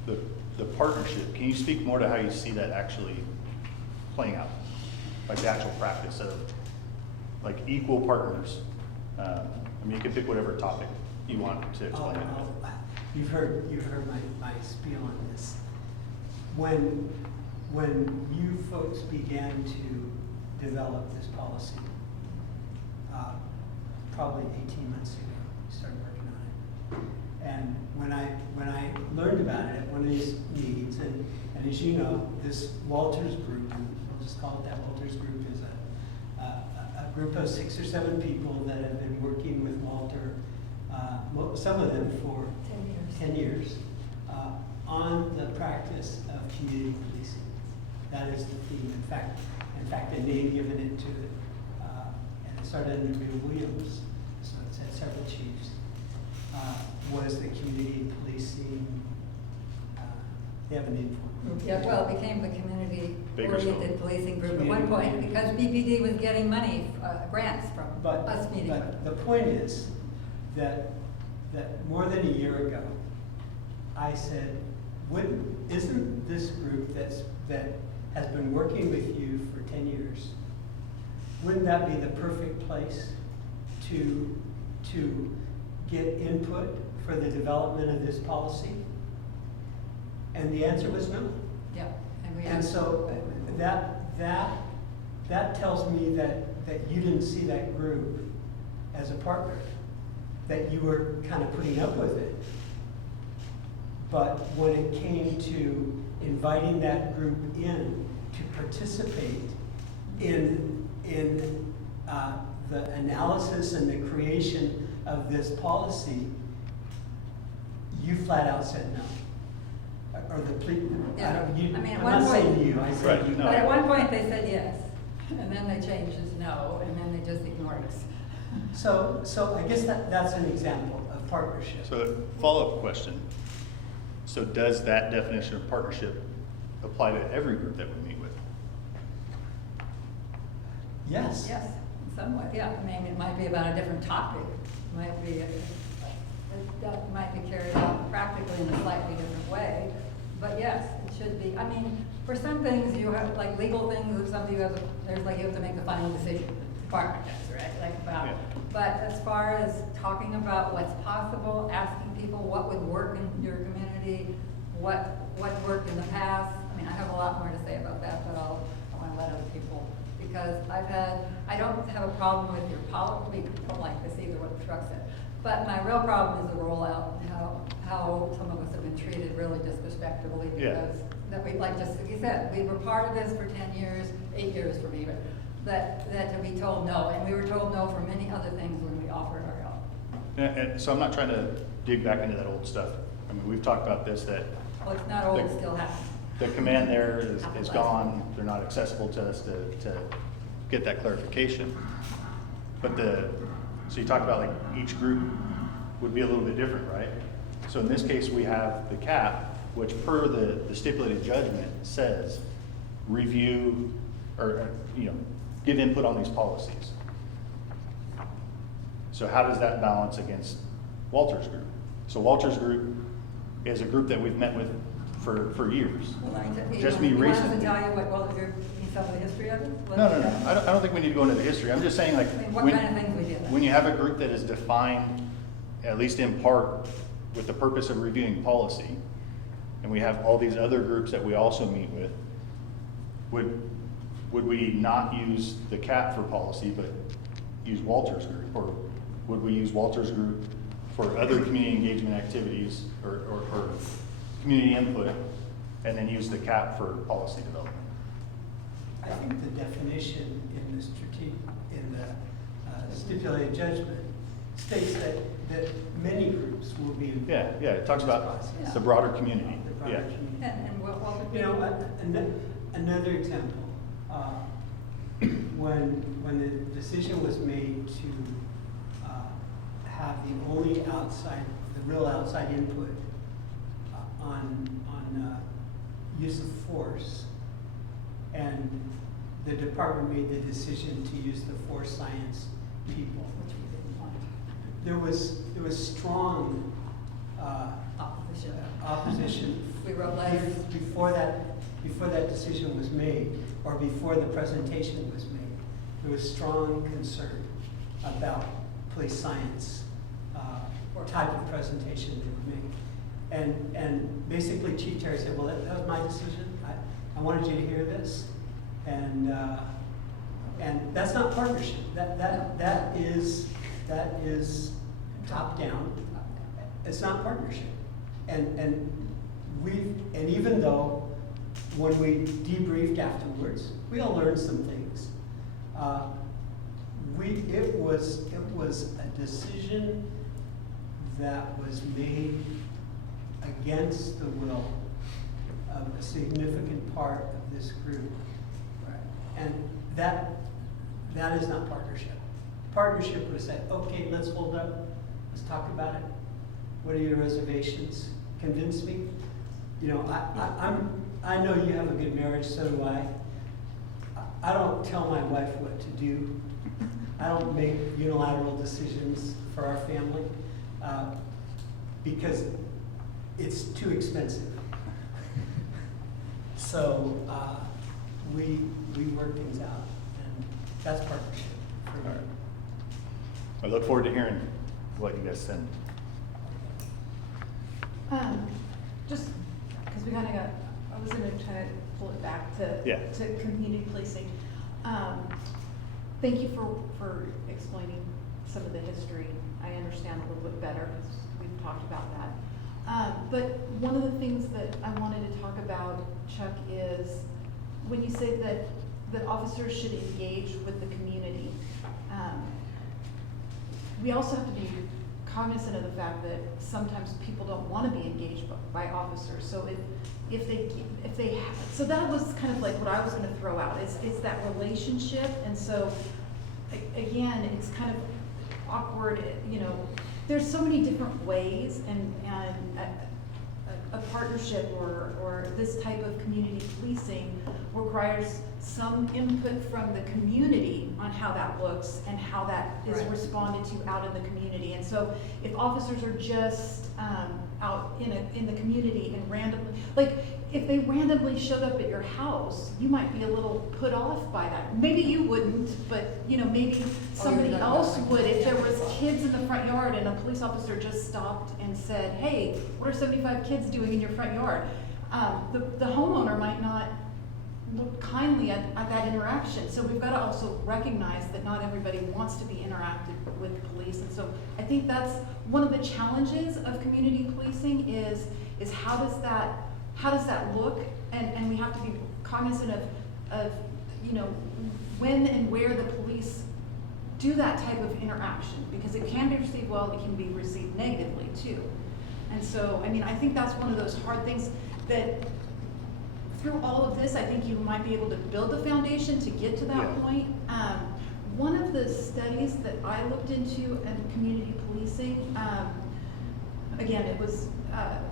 the partnership, can you speak more to how you see that actually playing out? Like the actual practice of like equal partners. I mean, you can pick whatever topic you want to explain it. You've heard my spiel on this. When you folks began to develop this policy, probably 18 months ago, we started working on it. And when I learned about it at one of these meetings, and as you know, this Walters group, and we'll just call it that, Walters group is a group of 6 or 7 people that have been working with Walter, some of them for 10 years, on the practice of community policing. That is the theme. In fact, the name given it to it, and it started under Bill Williams, so it's had several chiefs, was the community policing, they have a name for it. Yeah, well, it became the community Bakersfield. oriented policing group at one point because BPD was getting money, grants from us meeting. But the point is that more than a year ago, I said, isn't this group that has been working with you for 10 years, wouldn't that be the perfect place to get input for the development of this policy? And the answer was no. Yeah. And so that tells me that you didn't see that group as a partner, that you were kind of putting up with it. But when it came to inviting that group in to participate in the analysis and the creation of this policy, you flat out said no. Or the plea. Yeah. I'm not saying you, I said you. But at one point they said yes, and then they changed it to no, and then they just ignored us. So I guess that's an example of partnership. So follow-up question. So does that definition of partnership apply to every group that we meet with? Yes. Yes, in some way, yeah. I mean, it might be about a different topic. It might be, that might be carried out practically in a slightly different way. But yes, it should be. I mean, for some things you have, like legal things, if somebody has there's like you have to make the final decision. The department does, right? Like about. Yeah. But as far as talking about what's possible, asking people what would work in your community, what worked in the past. I mean, I have a lot more to say about that, but I want to let other people, because I don't have a problem with your policy. We don't like this either, what the truck said. But my real problem is the rollout, and how some of us have been treated really disrespectfully, because that we, like just like you said, we were part of this for 10 years, 8 years for me, but that to be told no, and we were told no for many other things when we offered our help. And so I'm not trying to dig back into that old stuff. I mean, we've talked about this, that. Well, it's not old, it still happens. the command there is gone, they're not accessible to us to get that clarification. But so you talked about like each group would be a little bit different, right? So in this case, we have the cap, which per the stipulated judgment says, review, or, give input on these policies. So how does that balance against Walter's group? So Walter's group is a group that we've met with for years. Just me You want us to recently. tell you what Walter Group, some of the history of it? No. I don't think we need to go into the history. I'm just saying, like, What kind of things we did? when you have a group that is defined, at least in part, with the purpose of reviewing policy, and we have all these other groups that we also meet with, would we not use the cap for policy, but use Walter's group? Or would we use Walter's group for other community engagement activities or community input, and then use the cap for policy development? I think the definition in the stipulated judgment states that many groups will be involved. Yeah, it talks about the broader community. The broader Yeah. community. And what would be? You know, another example, when the decision was made to have the only outside, the real outside input on use of force, and the department made the decision to use the force science people, which we didn't want. There was strong opposition. We wrote letters. Before that decision was made, or before the presentation was made, there was strong concern about police science type of presentation they were making. And basically Chief Terry said, well, that was my decision. I wanted you to hear this. And that's not partnership. That is top down. It's not partnership. And even though when we debriefed afterwards, we all learned some things. It was a decision that was made against the will of a significant part of this group. And that is not partnership. Partnership would say, okay, let's hold up, let's talk about it. What are your reservations? Convince me. You know, I know you have a good marriage, so do I. I don't tell my wife what to do. I don't make unilateral decisions for our family because it's too expensive. So we work things out, and that's partnership for me. I look forward to hearing what you guys send. Just because we kind of got, I was going to try to pull it back to community policing. Thank you for explaining some of the history. I understand a little bit better because we've talked about that. But one of the things that I wanted to talk about, Chuck, is when you say that officers should engage with the community, we also have to be cognizant of the fact that sometimes people don't want to be engaged by officers. So if they so that was kind of like what I was going to throw out is that relationship. And so again, it's kind of awkward, you know, there's so many different ways, and a partnership or this type of community policing requires some input from the community on how that looks and how that is responded to out in the community. And so if officers are just out in the community and randomly, like if they randomly showed up at your house, you might be a little put off by that. Maybe you wouldn't, but you know, maybe somebody else would. If there was kids in the front yard and a police officer just stopped and said, hey, what are 75 kids doing in your front yard? The homeowner might not look kindly at that interaction. So we've got to also recognize that not everybody wants to be interacted with police. And so I think that's one of the challenges of community policing is how does that look? And we have to be cognizant of you know, when and where the police do that type of interaction, because it can be received well, it can be received negatively too. And so, I mean, I think that's one of those hard things that through all of this, I think you might be able to build the foundation to get to that Yeah. point. One of the studies that I looked into in community policing, again, it was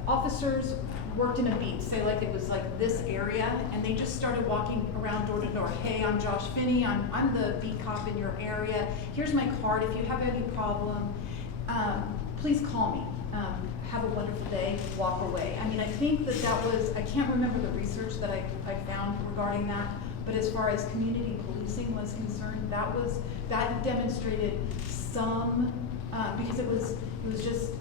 officers worked in a beat, say like it was like this area, and they just started walking around door to door. Hey, I'm Josh Finney, I'm the beat cop in your area. Here's my card. If you have any problem, please call me. Have a wonderful day, walk away. I mean, I think that was, I can't remember the research that I found regarding that, but as far as community policing was concerned, that demonstrated some, because it was just,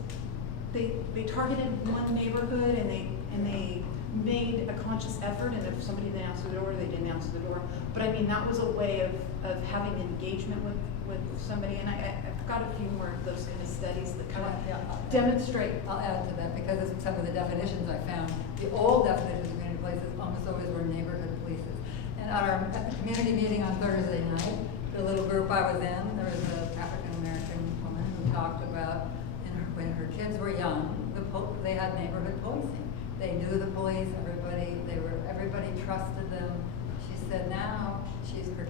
they targeted one neighborhood and they made a conscious effort, and if somebody didn't answer the door, they didn't answer the door. But I mean, that was a way of having engagement with somebody, and I've got a few more of those kind of studies that kind of demonstrate. I'll add to that, because of some of the definitions I found. The old definitions of community places almost always were neighborhood places. And at the community meeting on Thursday night, the little group I was in, there was an African-American woman who talked about when her kids were young, they had neighborhood policing. They knew the police, everybody trusted them. She said now, her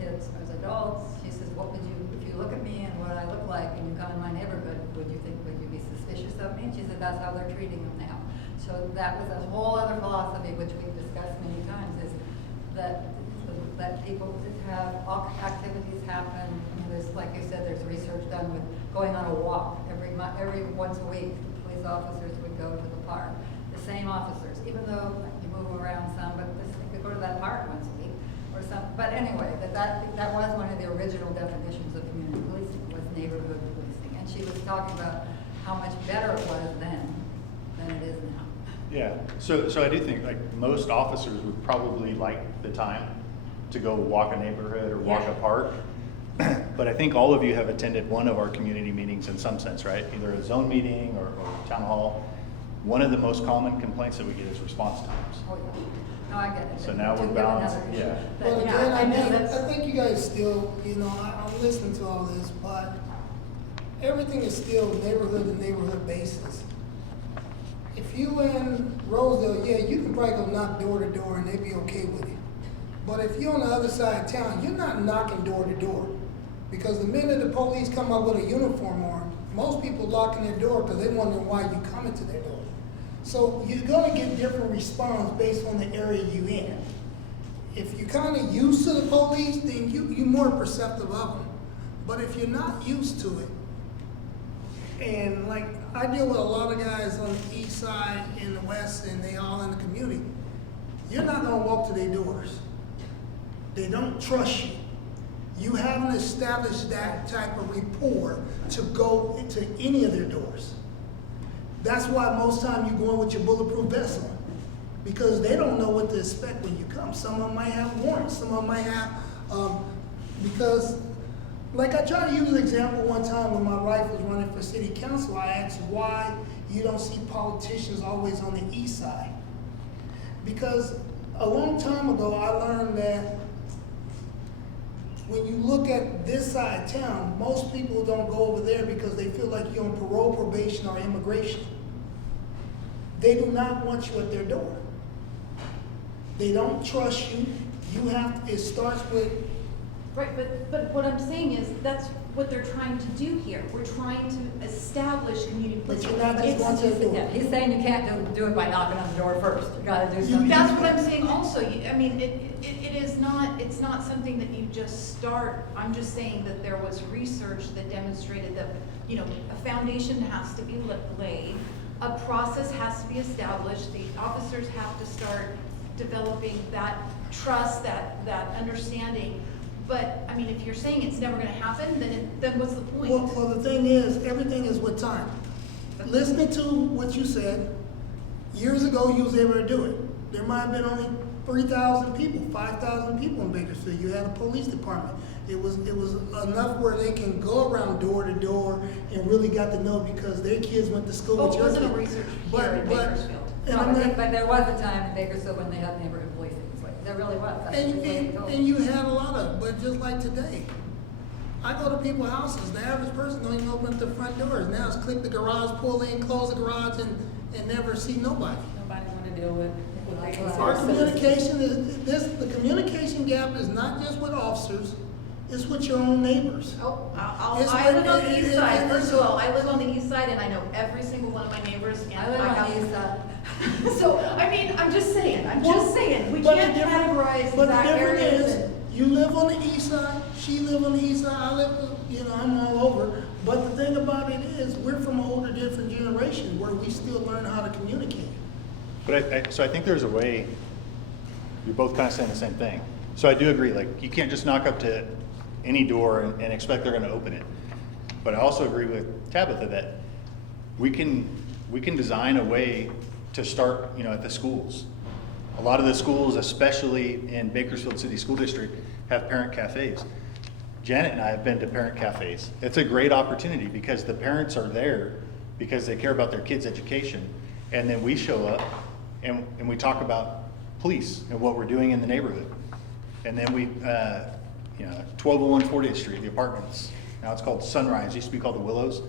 kids as adults, she says, if you look at me and what I look like and you come in my neighborhood, would you be suspicious of me? And she said, that's how they're treating them now. So that was a whole other philosophy, which we've discussed many times, is that people have all activities happen. I mean, there's, like you said, there's research done with going on a walk every once a week. Police officers would go to the park. The same officers, even though you move around some, but they could go to that park once a week or something. But anyway, that was one of the original definitions of community policing, was neighborhood policing. And she was talking about how much better it was then than it is now. Yeah, so I do think like most officers would probably like the time to go walk a neighborhood or walk a park. But I think all of you have attended one of our community meetings in some sense, right? Either a zone meeting or town hall. One of the most common complaints that we get is response times. Oh, yeah. No, I get it. So now we're balanced, yeah. Well, again, I think you guys still, I'm listening to all this, but everything is still neighborhood to neighborhood basis. If you in Rosedale, yeah, you can probably go knock door to door and they'd be okay with it. But if you're on the other side of town, you're not knocking door to door. Because the minute the police come up with a uniform on, most people locking their door because they wonder why you coming to their door. So you're gonna get different response based on the area you in. If you're kind of used to the police, then you're more perceptive of them. But if you're not used to it, and like I deal with a lot of guys on the east side and the west, and they all in the community, you're not gonna walk to their doors. They don't trust you. You haven't established that type of rapport to go into any of their doors. That's why most time you go in with your bulletproof vest on, because they don't know what to expect when you come. Some of them might have warrants, some of them might have, because like I tried to use an example one time when my wife was running for city council. I asked why you don't see politicians always on the east side. Because a long time ago I learned that when you look at this side of town, most people don't go over there because they feel like you're on parole, probation, or immigration. They do not want you at their door. They don't trust you. It starts with. Right, but what I'm saying is, that's what they're trying to do here. We're trying to establish community policing. But you're not just going to the door. Yeah, he's saying you can't do it by knocking on the door first. You gotta do something. That's what I'm saying also. I mean, it's not something that you just start. I'm just saying that there was research that demonstrated that, a foundation has to be laid, a process has to be established, the officers have to start developing that trust, that understanding. But, I mean, if you're saying it's never gonna happen, then what's the point? Well, the thing is, everything is with time. Listening to what you said, years ago you was able to do it. There might have been only 3,000 people, 5,000 people in Bakersfield. You had a police department. It was enough where they can go around door to door and really got to know because their kids went to school with your kids. It wasn't a research here in Bakersfield. But there was a time in Bakersfield when they had neighborhood policing. There really was. And you had a lot of it, but just like today, I go to people's houses. The average person don't even open up the front doors. Now it's click the garage, pull in, close the garage, and never see nobody. Nobody want to deal with what they Our consider communication is, the communication gap is not just with officers, it's with your own neighbors. Oh, It's I live with- on the it- east it- side, it- first of all, I live on the east side and I know every single one of my neighbors and I live on have- the east side. So, I mean, I'm just saying, we But the can't difference- categorize But the exact difference areas is, and. you live on the east side, she live on the east side, I live, I'm all over. But the thing about it is, we're from an older, different generation where we still learn how to communicate. But so I think there's a way, you're both kind of saying the same thing. So I do agree, like, you can't just knock up to any door and expect they're gonna open it. But I also agree with Tabitha that we can design a way to start, at the schools. A lot of the schools, especially in Bakersfield City School District, have parent cafes. Janet and I have been to parent cafes. It's a great opportunity because the parents are there because they care about their kids' education. And then we show up and we talk about police and what we're doing in the neighborhood. And then we, 1201 40th Street, the apartments. Now it's called Sunrise, used to be called the Willows.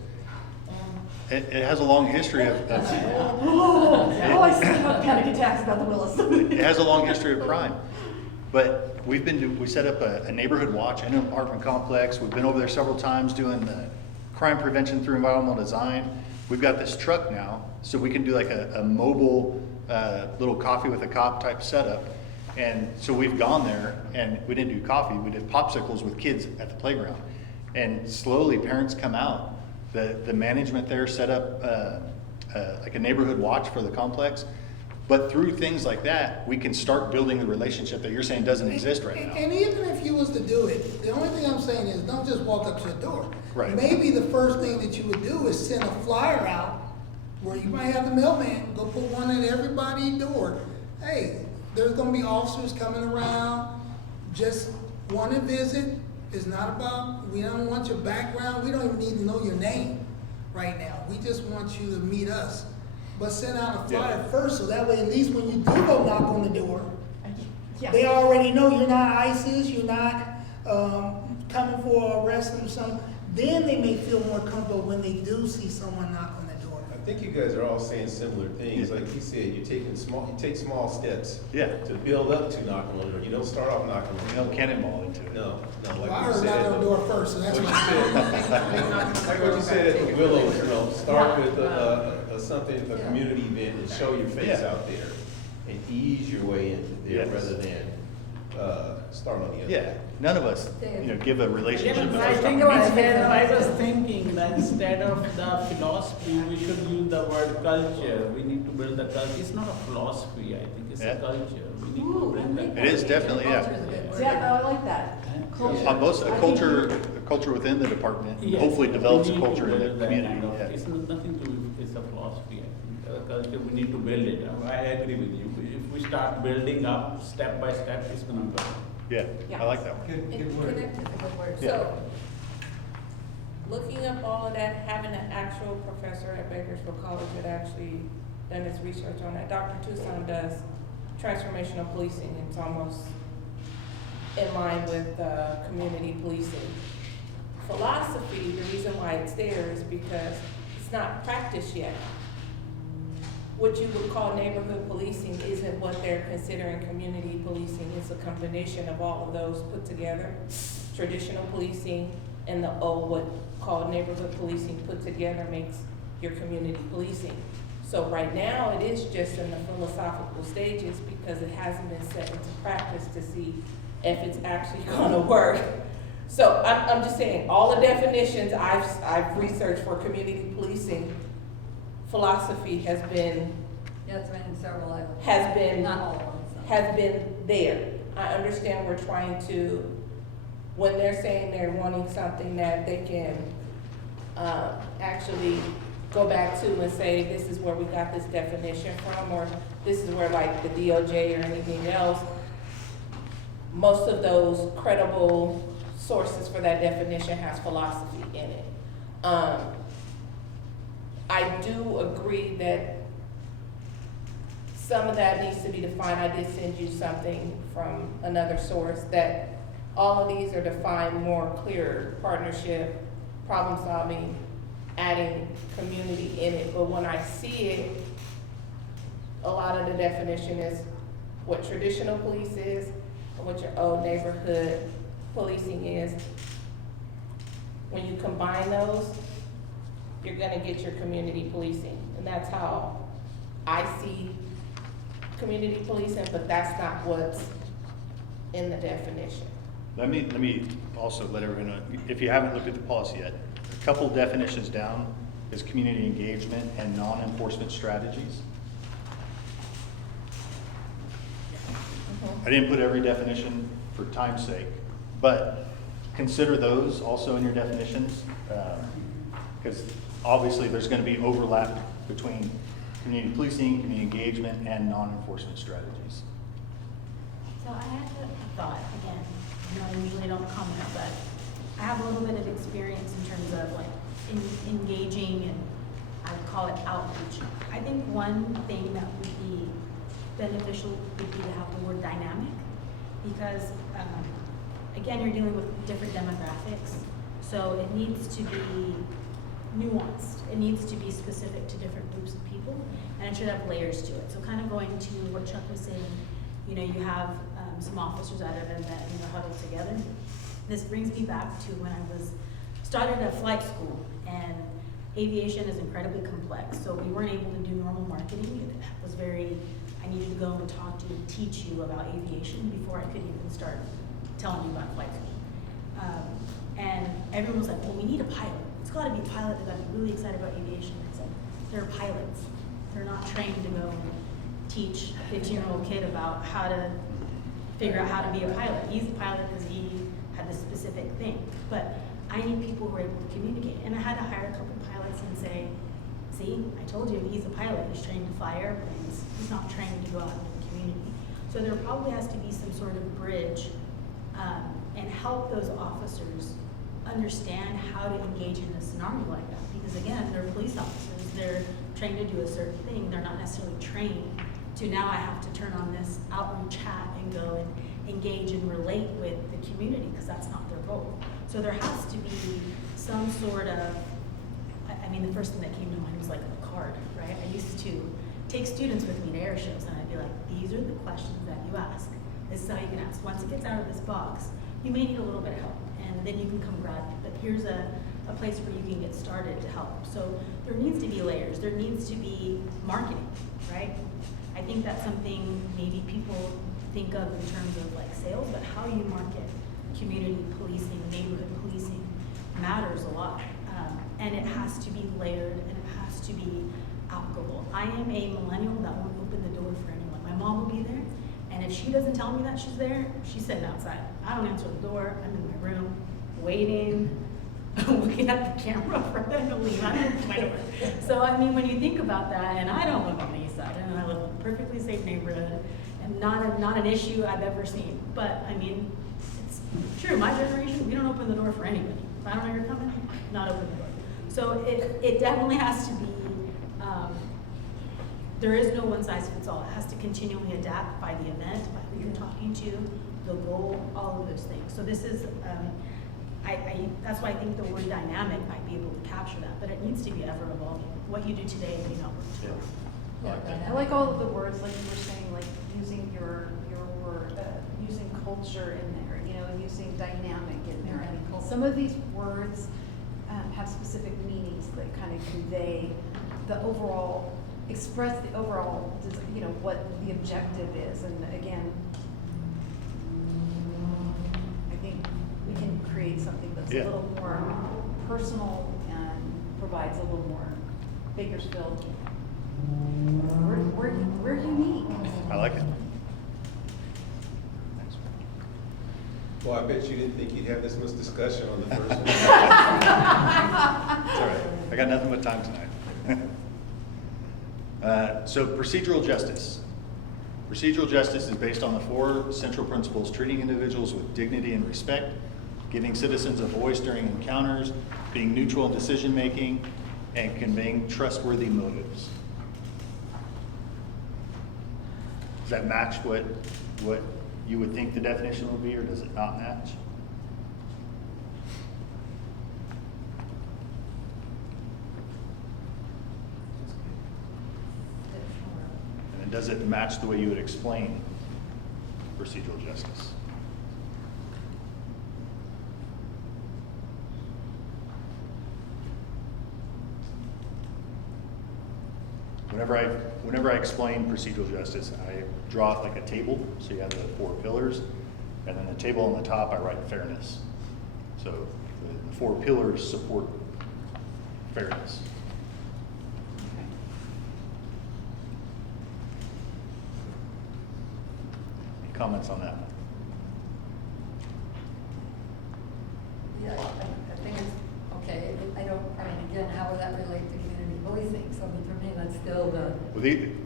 It has a long history of Oh, I still have panic attacks about the Willis. it has a long history of crime. But we set up a neighborhood watch in an apartment complex. We've been over there several times doing the crime prevention through environmental design. We've got this truck now, so we can do like a mobile little coffee with a cop type setup. And so we've gone there and we didn't do coffee, we did popsicles with kids at the playground. And slowly parents come out. The management there set up like a neighborhood watch for the complex. But through things like that, we can start building the relationship that you're saying doesn't exist right now. And even if you was to do it, the only thing I'm saying is don't just walk up to the door. Right. Maybe the first thing that you would do is send a flyer out where you might have the mailman go put one at everybody's door. Hey, there's gonna be officers coming around, just want to visit. It's not about, we don't want your background, we don't even need to know your name right now. We just want you to meet us. But send out a flyer first, so that way at least when you do go knock on the door, they already know you're not ISIS, you're not coming for arrest or something. Then they may feel more comfortable when they do see someone knock on the door. I think you guys are all saying similar things. Like he said, you take small steps. To build up to knocking on the door. You don't start off knocking on the door. You don't cannonball into it. No. Well, Like I you heard said, knock on the door first, so that's what what you said. Like what you said at the Willows, start with something, a community event, and show your face out there, and ease your way into there rather than start on the other. Yeah, none of us, give a relationship. I think I was thinking that instead of the philosophy, we should use the word culture. We need to build the culture. It's not a philosophy, I think it's a culture. We need to bring that. It is definitely, Yeah, I like that. On both, a culture within the department, Yes. hopefully develops a We need to culture in build the that community. kind of- It's nothing to, it's a philosophy, I think. Culture, we need to build it. I agree with you. If we start building up step by step, it's gonna go. Yeah, I like that one. Good word. Yeah. So, looking up all of that, having an actual professor at Bakersfield College that actually done his research on that. Dr. Tucson does transformational policing. It's almost in line with community policing. Philosophy, the reason why it's there is because it's not practiced yet. What you would call neighborhood policing isn't what they're considering community policing. It's a combination of all of those put together. Traditional policing and the what called neighborhood policing put together makes your community policing. So right now, it is just in the philosophical stages because it hasn't been set into practice to see if it's actually gonna work. So I'm just saying, all the definitions I've researched for community policing, philosophy has been. Yeah, it's been in several items. Has been. Not all of them. So. Has been there. I understand we're trying to, when they're saying they're wanting something that they can actually go back to and say, this is where we got this definition from, or this is where like the DOJ or anything else, most of those credible sources for that definition has philosophy in it. I do agree that some of that needs to be defined. I did send you something from another source that all of these are defined more clear: partnership, problem solving, adding community in it. But when I see it, a lot of the definition is what traditional police is and what your old neighborhood policing is. When you combine those, you're gonna get your community policing. And that's how I see community policing, but that's not what's in the definition. Let me also let everyone know, if you haven't looked at the policy yet, a couple definitions down is community engagement and non-enforcement strategies. I didn't put every definition for time's sake, but consider those also in your definitions, because obviously there's going to be overlap between community policing, community engagement, and non-enforcement strategies. So I had a thought, again, you know, I usually don't comment, but I have a little bit of experience in terms of like engaging and I call it outreach. I think one thing that would be beneficial would be to have the word dynamic because, again, you're dealing with different demographics. So it needs to be nuanced. It needs to be specific to different groups of people and it should have layers to it. So kind of going to what Chuck was saying, you know, you have some officers at an event, you know, huddled together. This brings me back to when I started at flight school, and aviation is incredibly complex. So we weren't able to do normal marketing. It was I needed to go and talk to and teach you about aviation before I could even start telling you about flight school. And everyone was like, well, we need a pilot. It's got to be a pilot that got me really excited about aviation. I said, they're pilots. They're not trained to go and teach a 15-year-old kid about how to figure out how to be a pilot. He's a pilot because he had this specific thing. But I need people who are able to communicate. And I had to hire a couple pilots and say, see, I told you, he's a pilot. He's trained to fly airplanes. He's not trained to go out into the community. So there probably has to be some sort of bridge and help those officers understand how to engage in a scenario like that. Because again, they're police officers. They're trained to do a certain thing. They're not necessarily trained to now I have to turn on this outreach hat and go and engage and relate with the community because that's not their role. So there has to be some sort of, I mean, the first thing that came to mind was like a card, right? I used to take students with me to air shows and I'd be like, these are the questions that you ask. This is how you can ask. Once it gets out of this box, you may need a little bit of help and then you can come grab it. But here's a place where you can get started to help. So there needs to be layers. There needs to be marketing, right? I think that's something maybe people think of in terms of like sales, but how you market community policing, neighborhood policing matters a lot. And it has to be layered and it has to be applicable. I am a millennial that won't open the door for anyone. My mom will be there, and if she doesn't tell me that she's there, she's sitting outside. I don't answer the door. I'm in my room, waiting, looking at the camera for them to leave. I don't open my door. So I mean, when you think about that, and I don't live on the east side, and I live in a perfectly safe neighborhood, and not an issue I've ever seen. But I mean, it's true. My generation, we don't open the door for anybody. If I don't know you're coming, not open the door. So it definitely has to be. There is no one size fits all. It has to continually adapt by the event, by who you're talking to, the goal, all of those things. So this is, that's why I think the word dynamic might be able to capture that, but it needs to be ever evolving. What you do today may not work tomorrow. I like all of the words, like you were saying, like using your word, using culture in there, you know, using dynamic in there. I mean, some of these words have specific meanings that kind of convey the overall, express the overall, you know, what the objective is. And again, I think we can create something that's a little more personal and provides a little more Bakersfield. We're unique. I like it. Well, I bet you didn't think you'd have this much discussion on the first one. It's all right. I got nothing but time tonight. So procedural justice. Procedural justice is based on the 4 central principles: treating individuals with dignity and respect, giving citizens a voice during encounters, being neutral in decision-making, and conveying trustworthy motives. Does that match what you would think the definition would be, or does it not match? And And does it match the way you would explain procedural justice? Whenever I explain procedural justice, I draw it like a table. So you have the 4 pillars, and then the table on the top, I write fairness. So the 4 pillars support fairness. Any comments on that? Yeah, I think it's okay. I mean, again, how would that relate to community policing? So I mean, for me, that's still the.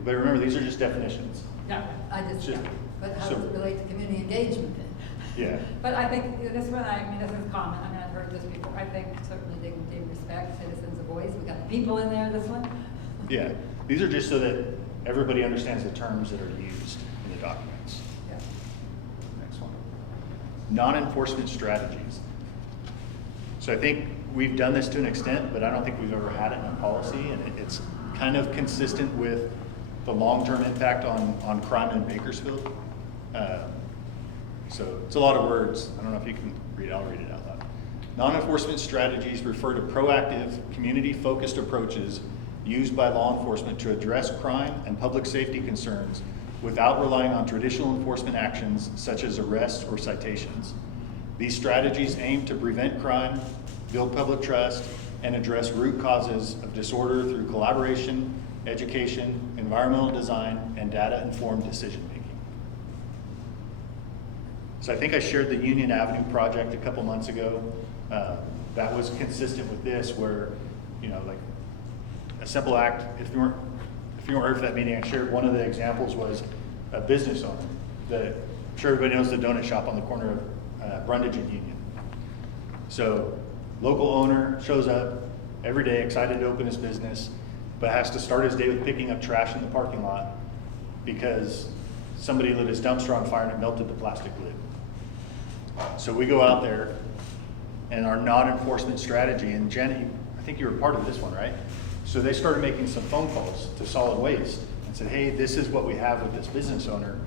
But remember, these are just definitions. Yeah. But how does it relate to community engagement then? Yeah. But I think this one, this is common. I mean, I've heard this before. I think certainly dignity, respect, citizens' a voice. We got the people in there, this one. Yeah, these are just so that everybody understands the terms that are used in the documents. Yeah. Next one. Non-enforcement strategies. So I think we've done this to an extent, but I don't think we've ever had it in a policy, and it's kind of consistent with the long-term impact on crime in Bakersfield. So it's a lot of words. I don't know if you can read it. I'll read it out loud. Non-enforcement strategies refer to proactive, community-focused approaches used by law enforcement to address crime and public safety concerns without relying on traditional enforcement actions such as arrests or citations. These strategies aim to prevent crime, build public trust, and address root causes of disorder through collaboration, education, environmental design, and data-informed decision-making. So I think I shared the Union Avenue project a couple months ago. That was consistent with this, where, like a simple act. If you weren't here for that meeting, I shared one of the examples was a business owner. I'm sure everybody knows the donut shop on the corner of Brundage and Union. So local owner shows up every day, excited to open his business, but has to start his day with picking up trash in the parking lot because somebody lit his dumpster on fire and it melted the plastic lid. So we go out there, and our non-enforcement strategy, and Jenny, I think you were part of this one, right? So they started making some phone calls to solid waste and said, hey, this is what we have with this business owner.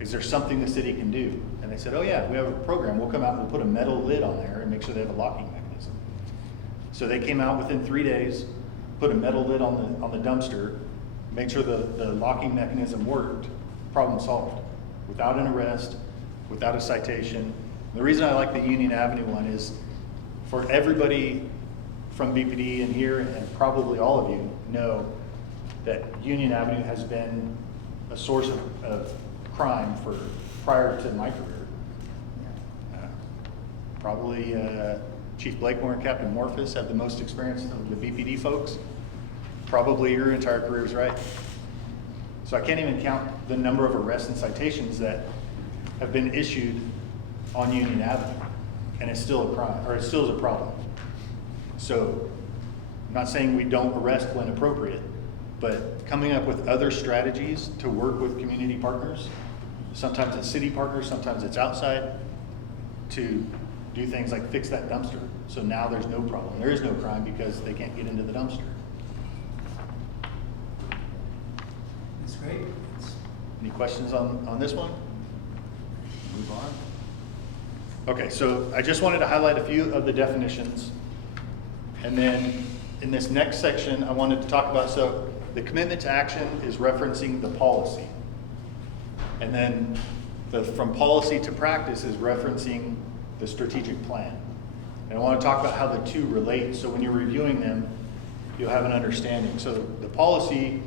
Is there something the city can do? And they said, oh yeah, we have a program. We'll come out and we'll put a metal lid on there and make sure they have a locking mechanism. So they came out within 3 days, put a metal lid on the dumpster, made sure the locking mechanism worked, problem solved, without an arrest, without a citation. The reason I like the Union Avenue one is for everybody from BPD in here, and probably all of you know that Union Avenue has been a source of crime prior to my career. Probably Chief Blakemore and Captain Morphus have the most experience of the BPD folks. Probably your entire career is right. So I can't even count the number of arrests and citations that have been issued on Union Avenue, and it's still a crime, or it still is a problem. So I'm not saying we don't arrest when appropriate, but coming up with other strategies to work with community partners, sometimes it's city partners, sometimes it's outside, to do things like fix that dumpster. So now there's no problem. There is no crime because they can't get into the dumpster. That's great. Any questions on this one? Move on. Okay, so I just wanted to highlight a few of the definitions. And then in this next section, I wanted to talk about, so the commitment to action is referencing the policy. And then from policy to practice is referencing the strategic plan. And I want to talk about how the two relate, so when you're reviewing them, you'll have an understanding. So the policy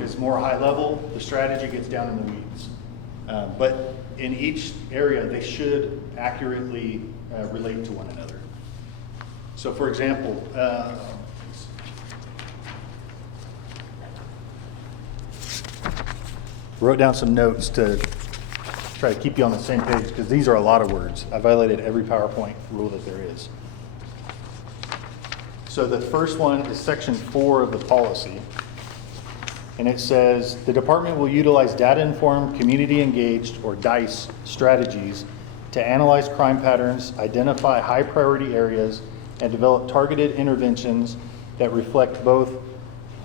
is more high level, the strategy gets down in the weeds. But in each area, they should accurately relate to one another. So for example, wrote down some notes to try to keep you on the same page, because these are a lot of words. I violated every PowerPoint rule that there is. So the first one is section 4 of the policy. And it says, the department will utilize data-informed, community-engaged, or DICE strategies to analyze crime patterns, identify high-priority areas, and develop targeted interventions that reflect both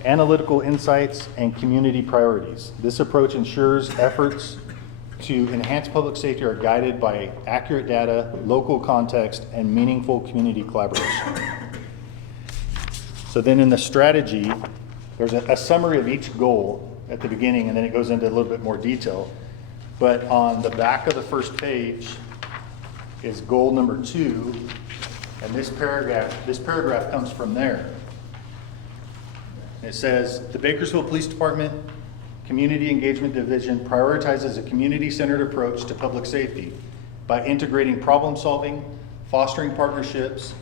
analytical insights, and community priorities. This approach ensures efforts to enhance public safety are guided by accurate data, local context, and meaningful community collaboration. So then in the strategy, there's a summary of each goal at the beginning, and then it goes into a little bit more detail. But on the back of the first page is goal number 2, and this paragraph comes from there. It says, the Bakersfield Police Department Community Engagement Division prioritizes a community-centered approach to public safety by integrating problem solving, fostering partnerships,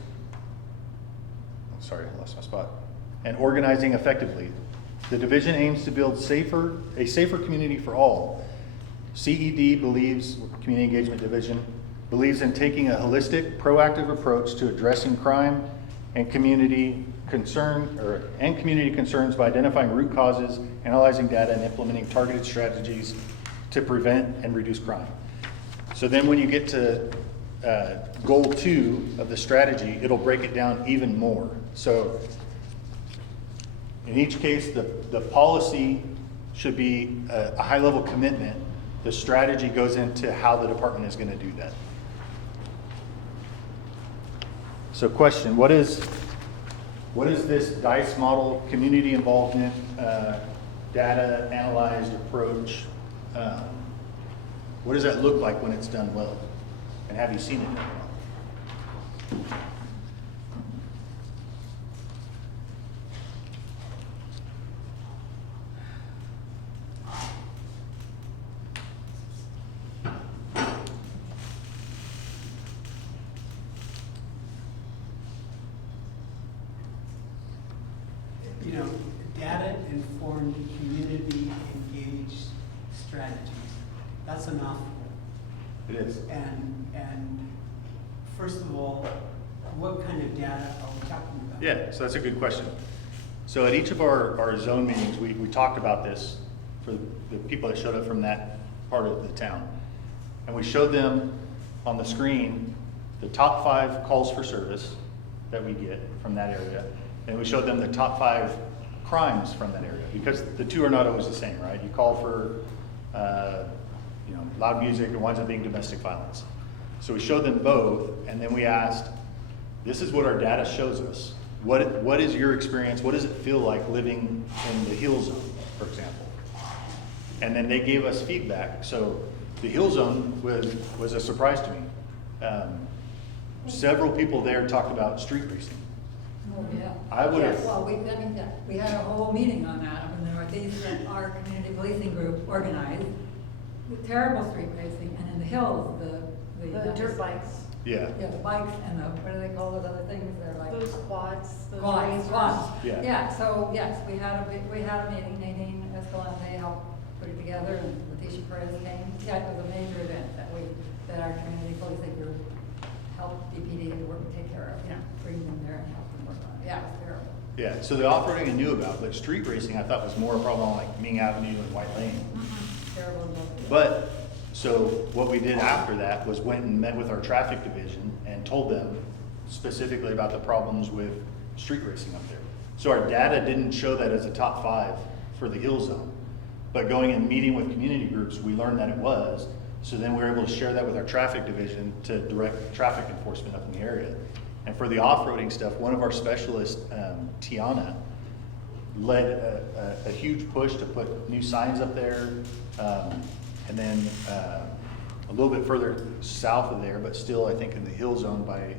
sorry, I lost my spot, and organizing effectively. The division aims to build a safer community for all. CED believes, Community Engagement Division, believes in taking a holistic, proactive approach to addressing crime and community concerns by identifying root causes, analyzing data, and implementing targeted strategies to prevent and reduce crime. So then when you get to goal 2 of the strategy, it'll break it down even more. So in each case, the policy should be a high-level commitment. The strategy goes into how the department is going to do that. So question, what is this DICE model, community involvement, data analyzed approach? What does that look like when it's done well? And have you seen it done well? You know, data-informed, community-engaged strategies. That's a mouthful. It is. And first of all, what kind of data are we talking about? Yeah, so that's a good question. So at each of our zone meetings, we talked about this for the people that showed up from that part of the town. And we showed them on the screen the top 5 calls for service that we get from that area. And we showed them the top 5 crimes from that area, because the two are not always the same, right? You call for loud music, it winds up being domestic violence. So we showed them both, and then we asked, this is what our data shows us. What is your experience? What does it feel like living in the Hill Zone, for example? And then they gave us feedback. So the Hill Zone was a surprise to me. Several people there talked about street racing. Oh, yeah. I would have. Yes, well, we had a whole meeting on that in the Northeast that our community policing group organized. With terrible street racing, and in the hills, The dirt bikes. Yeah. Yeah, the bikes and the, what do they call those other things? They're like. Those quads, those Quads, razors. quads. Yeah. Yeah, so yes, we had a meeting, Nadine Escalante helped put it together, and Leticia Perez came. Yeah, it was a major event that our community policing group helped DPD work to take care of, bring them there and help them work on it. Yeah, it was terrible. Yeah, so the off-roading I knew about, but street racing I thought was more a problem on like Ming Avenue and White Lane. Terrible. But, so what we did after that was went and met with our traffic division and told them specifically about the problems with street racing up there. So our data didn't show that as a top 5 for the Hill Zone. But going and meeting with community groups, we learned that it was. So then we were able to share that with our traffic division to direct traffic enforcement up in the area. And for the off-roading stuff, one of our specialists, Tiana, led a huge push to put new signs up there. And then a little bit further south of there, but still I think in the Hill Zone by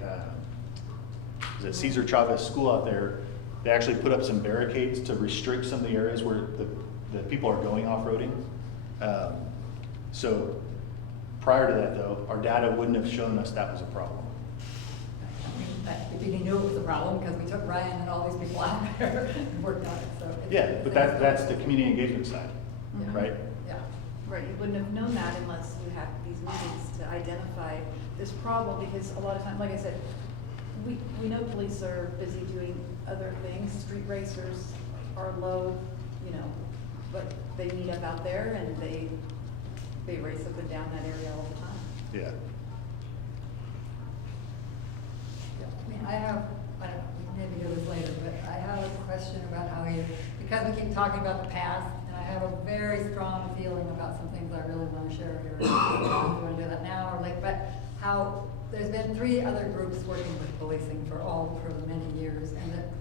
is it Cesar Chavez School out there, they actually put up some barricades to restrict some of the areas where the people are going off-roading. So prior to that though, our data wouldn't have shown us that was a problem. We knew it was a problem because we took Ryan and all these people out there and worked on it, so. Yeah, but that's the community engagement side, right? Yeah. Right, you wouldn't have known that unless you had these meetings to identify this problem, because a lot of times, like I said, we know police are busy doing other things, street racers are low, but they meet up out there and they race up and down that area all the time. Yeah. I mean, I don't know, maybe do this later, but I have a question about how you, because be talking about the past, and I have a very strong feeling about some things I really want to share here. I don't know if you want to do that now, or like, but how there's been 3 other groups working with policing for many years, and that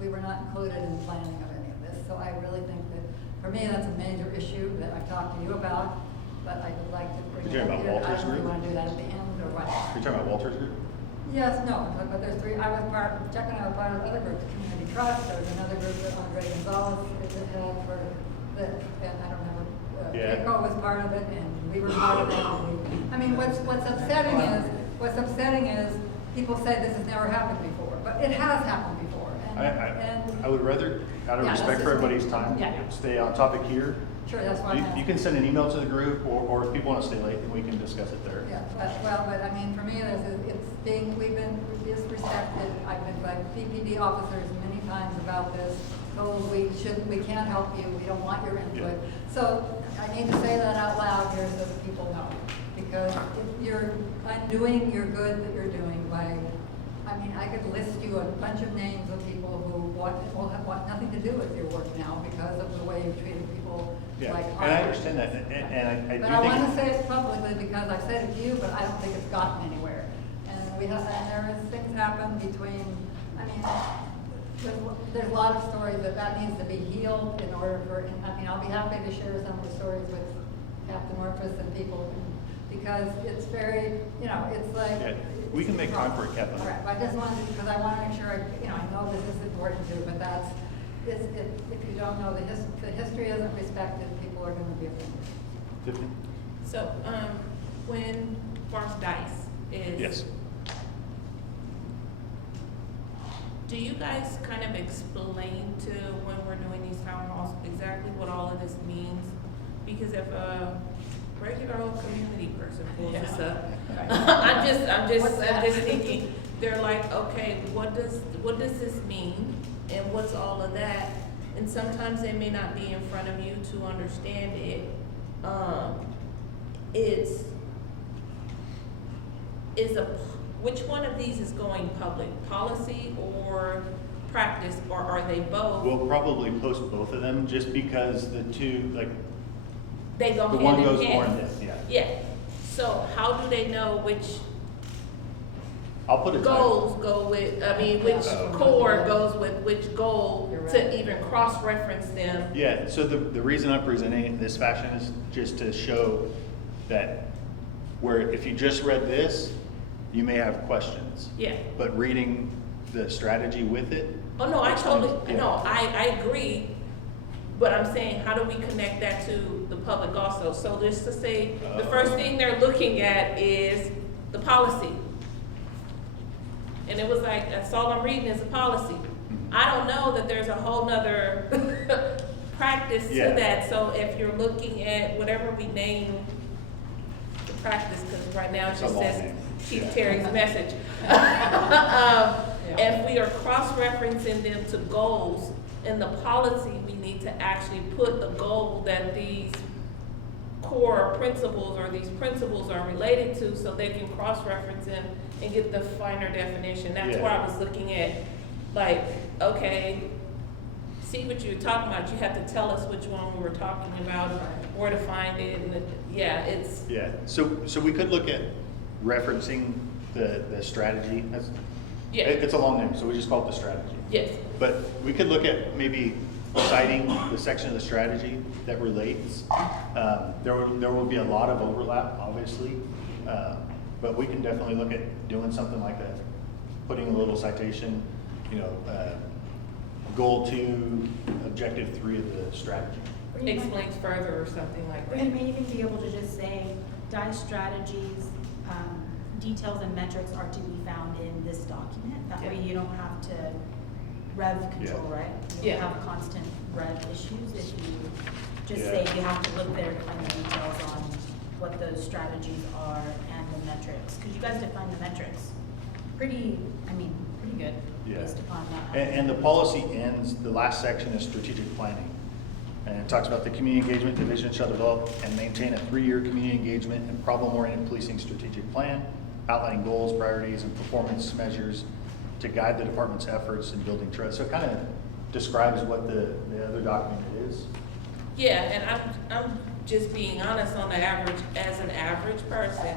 we were not included in the planning of any of this. So I really think that, for me, that's a major issue that I've talked to you about, but I would like to bring it You're up talking here. about I Walter's don't know if you group? want to do that at the end, or what. You're talking about Walter's group? Yes, no, but there's 3, I was part, Chuck and I were part of other groups, Community Trust, there was another group that Andre Gonzalez held for the, and I don't remember, Yeah. Keiko was part of it, and we were part of it. I mean, what's upsetting is, people say this has never happened before, but it has happened before. I would rather, out of Yeah, respect that's for just- everybody's time, yeah. stay on topic here. Sure, that's why I'm You asking. can send an email to the group, or if people want to stay late, then we can discuss it there. Yeah, but I mean, for me, we've been disrespected. I've been by PPD officers many times about this, told we can't help you, we don't want your input. So I need to say that out loud here so that people know, because if you're undoing your good that you're doing by, I mean, I could list you a bunch of names of people who want nothing to do with your work now because of the way you've treated people Yeah, like. and I understand that, and I do But think. I want to say it publicly because I've said it to you, but I don't think it's gotten anywhere. And there is things happen between, I mean, there's a lot of stories that needs to be healed in order for, I mean, I'll be happy to share some of the stories with Captain Orpus and people, because it's very, it's like. Yeah, we can make time for it, Captain. All right, I just wanted, because I want to make sure, I know this is important too, but if you don't know, the history isn't respected, people are going to be offended. Tiffany? So, when Forrest Dice is. Yes. Do you guys kind of explain to when we're doing these town halls exactly what all of this means? Because if a regular old community person pulls this up, I'm just thinking, they're like, okay, what does this mean? And what's all of that? And sometimes they may not be in front of you to understand it. Which one of these is going public? Policy or practice, or are they both? We'll probably post both of them, just because the two, like, They go the hand one in goes hand. more in depth, yeah. Yeah. So how do they know which I'll put a time. goals go with, which core goes with which goal You're right. to even cross-reference them? Yeah, so the reason I'm presenting it in this fashion is just to show that where if you just read this, you may have questions. Yeah. But reading the strategy with it. Oh, no, I explains- totally, yeah. no, I agree, but I'm saying, how do we connect that to the public also? So just to say, the first thing they're looking at is the policy. And it was like, that's all I'm reading is the policy. I don't know that there's a whole nother practice to Yeah. that. So if you're looking at whatever we name the practice, because right now it It's a just long says name. Chief Yeah. Terry's message. If we are cross-referencing them to goals in the policy, we need to actually put the goal that these core principles or these principles are related to, so they can cross-reference them and get the finer definition. That's Yeah. where I was looking at, like, okay, see what you're talking about, you have to tell us which one we were talking about, where to find it, and it's. Yeah, so we could look at referencing the strategy. Yeah. It's a long name, so we just call it the strategy. Yes. But we could look at maybe citing the section of the strategy that relates. There will be a lot of overlap, obviously, but we can definitely look at doing something like that, putting a little citation, goal 2, objective 3 of the strategy. Explains further or something like Or that. you may even be able to just say, DICE strategies, details and metrics are to be found in this document. That way you don't have to rev control, Yeah. right? You Yeah. don't have constant rev issues if you just Yeah. say you have to look there to find the details on what those strategies are and the metrics. Because you guys define the metrics pretty good Yeah. based upon that. And the policy ends, the last section is strategic planning. And it talks about the community engagement division shall develop and maintain a 3-year community engagement and problem-oriented policing strategic plan, outlining goals, priorities, and performance measures to guide the department's efforts in building trust. So it kind of describes what the other document is. Yeah, and I'm just being honest on the average, as an average person,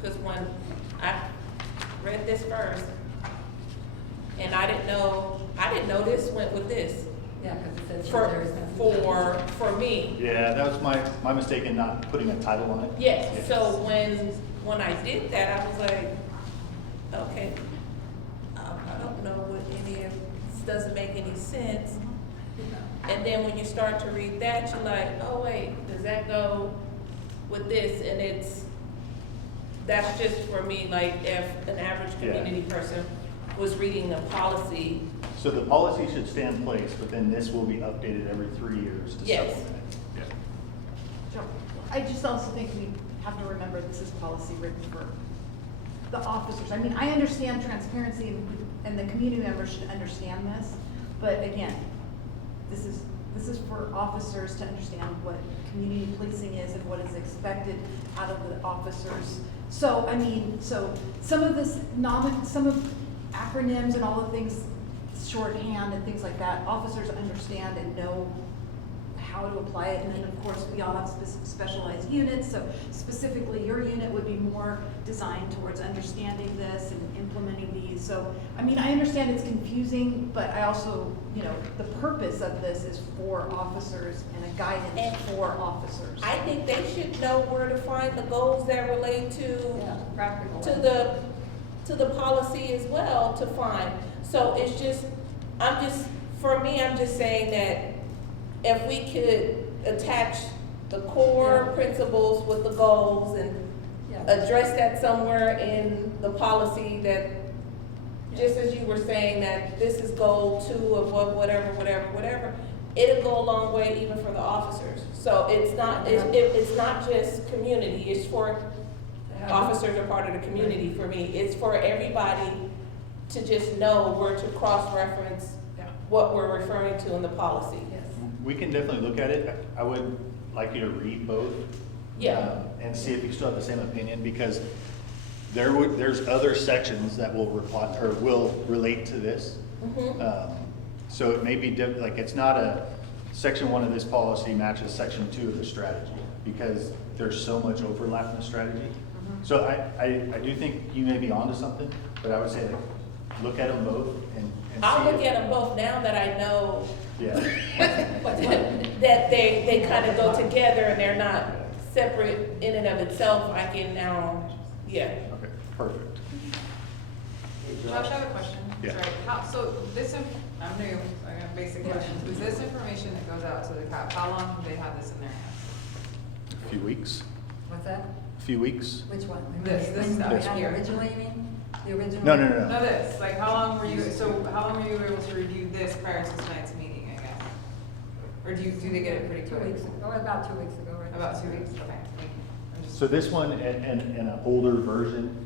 because when I read this first, and I didn't know this went with this. Yeah, because it says For, there is nothing. for me. Yeah, that was my mistake in not putting a title on it. Yes, so when I did that, I was like, okay, I don't know what any of this doesn't make any sense. And then when you start to read that, you're like, oh wait, does that go with this? And that's just for me, like if an average community person was reading a policy. So the policy should stay in place, but then this will be updated every 3 years to Yes. supplement it. Sure. I just also think we have to remember this is policy written for the officers. I mean, I understand transparency and the community members should understand this, but again, this is for officers to understand what community policing is and what is expected out of the officers. So, I mean, so some of this some of acronyms and all the things, shorthand and things like that, officers understand and know how to apply it. And then of course we all have specialized units, so specifically your unit would be more designed towards understanding this and implementing these. So I mean, I understand it's confusing, but I also, you know, the purpose of this is for officers and a guidance for officers. I think they should know where to find the goals that relate to practical to the policy as well to find. So it's just, for me, I'm just saying that if we could attach the core principles with the goals and address that somewhere in the policy, that just as you were saying that this is goal 2 of whatever, it'll go a long way even for the officers. So it's not just community, it's for officers are part of the community for me. It's for everybody to just know where to cross-reference what we're referring to in the policy. We can definitely look at it. I would like you to read both. And see if you still have the same opinion, because there's other sections that will reply or will relate to this. So it may be like it's not a section 1 of this policy matches section 2 of the strategy, because there's so much overlap in the strategy. So I do think you may be onto something, but I would say like, look at them both and I'll see look at them both now that I know Yeah. that they kind of go together and they're not separate in and of itself. I can now, Okay, perfect. Josh, I have a question. Yeah. Sorry. So this, I'm new, so I got basic questions. Was this information that goes out to the CAP, how long have they had this in their hands? A few weeks. What's that? A few weeks. Which one? This stuff This here. Originally, you mean? The original? No. No, this, like how long were you able to review this prior to tonight's meeting, I guess? Or do they get it pretty 2 quick? weeks ago, about 2 weeks ago. Right? About 2 weeks, okay, thank you. I'm just- So this one and an older version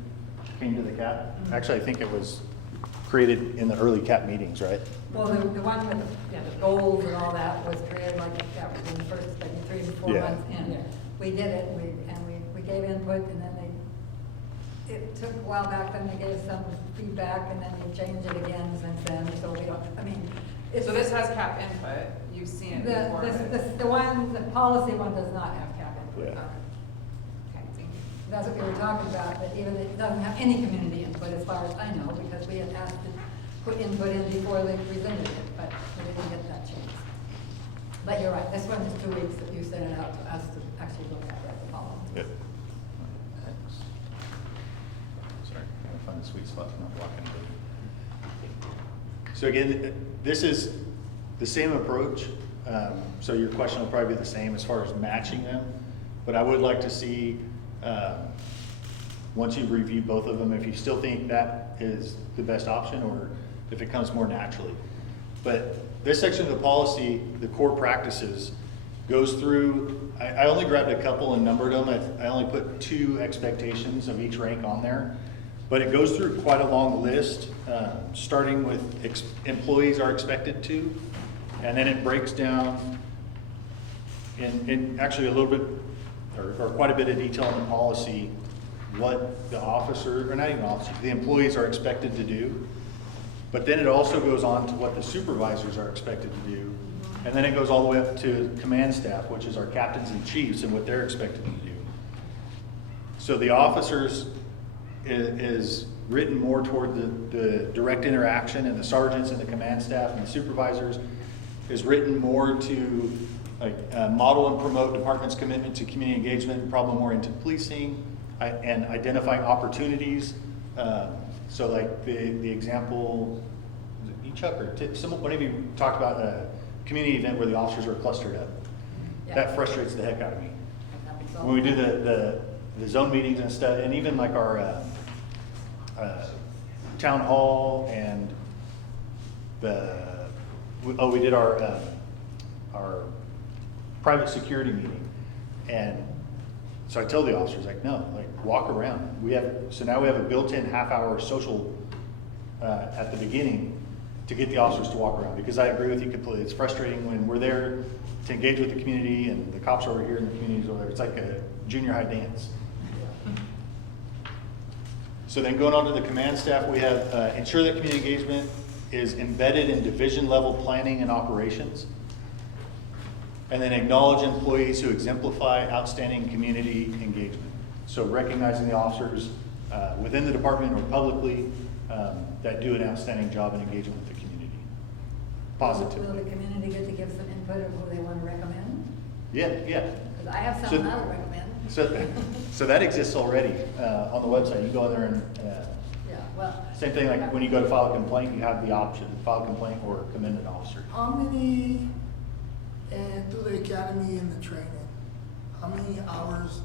came to the CAP. Actually, I think it was created in the early CAP meetings, right? Well, the one with the goals and all that was created like that was in the first maybe 3 to 4 Yeah. months in. We did it, we gave input, and then it took a while back, then they gave some feedback, and then they changed it again since then, so we don't, I mean. So this has CAP input, you've seen it before. The policy one does not have CAP input. Yeah. Okay, thank you. That's what we were talking about, but even it doesn't have any community input as far as I know, because we had asked to put input in before they presented it, but we didn't get that chance. But you're right, this one is 2 weeks that you sent it out to us to actually look at the policy. Good. Thanks. Sorry, I'm trying to find the sweet spot to not block anybody. So again, this is the same approach. So your question will probably be the same as far as matching them. But I would like to see, once you've reviewed both of them, if you still think that is the best option or if it comes more naturally. But this section of the policy, the core practices, goes through, I only grabbed a couple and numbered them. I only put 2 expectations of each rank on there. But it goes through quite a long list, starting with employees are expected to, and then it breaks down in actually a little bit, or quite a bit of detail in the policy, what the officer, or not even officer, the employees are expected to do. But then it also goes on to what the supervisors are expected to do. And then it goes all the way up to command staff, which is our captains and chiefs, and what they're expected to do. So the officers is written more toward the direct interaction, and the sergeants and the command staff and the supervisors is written more to like model and promote department's commitment to community engagement, problem-oriented policing, and identifying opportunities. So like the example, Chuck or one of you talked about a community event where the officers are clustered up. Yeah. That frustrates the heck out of me. Happens all When we the do time. the zone meetings and stuff, and even like our town hall and we did our private security meeting. And so I tell the officers, like, no, like walk around. So now we have a built-in half-hour social at the beginning to get the officers to walk around, because I agree with you completely. It's frustrating when we're there to engage with the community and the cops are over here and the community's over there. It's like a junior high dance. So then going on to the command staff, we have ensure that community engagement is embedded in division level planning and operations. And then acknowledge employees who exemplify outstanding community engagement. So recognizing the officers within the department or publicly that do an outstanding job in engaging with the community. Positively. Will the community get to give some input of who they want to recommend? Yeah. Because I have someone I would recommend. So that exists already on the website. You go in there and Yeah, well. same thing like when you go to file a complaint, you have the option, file a complaint or commend an officer. How many, and through the academy and the training, how many hours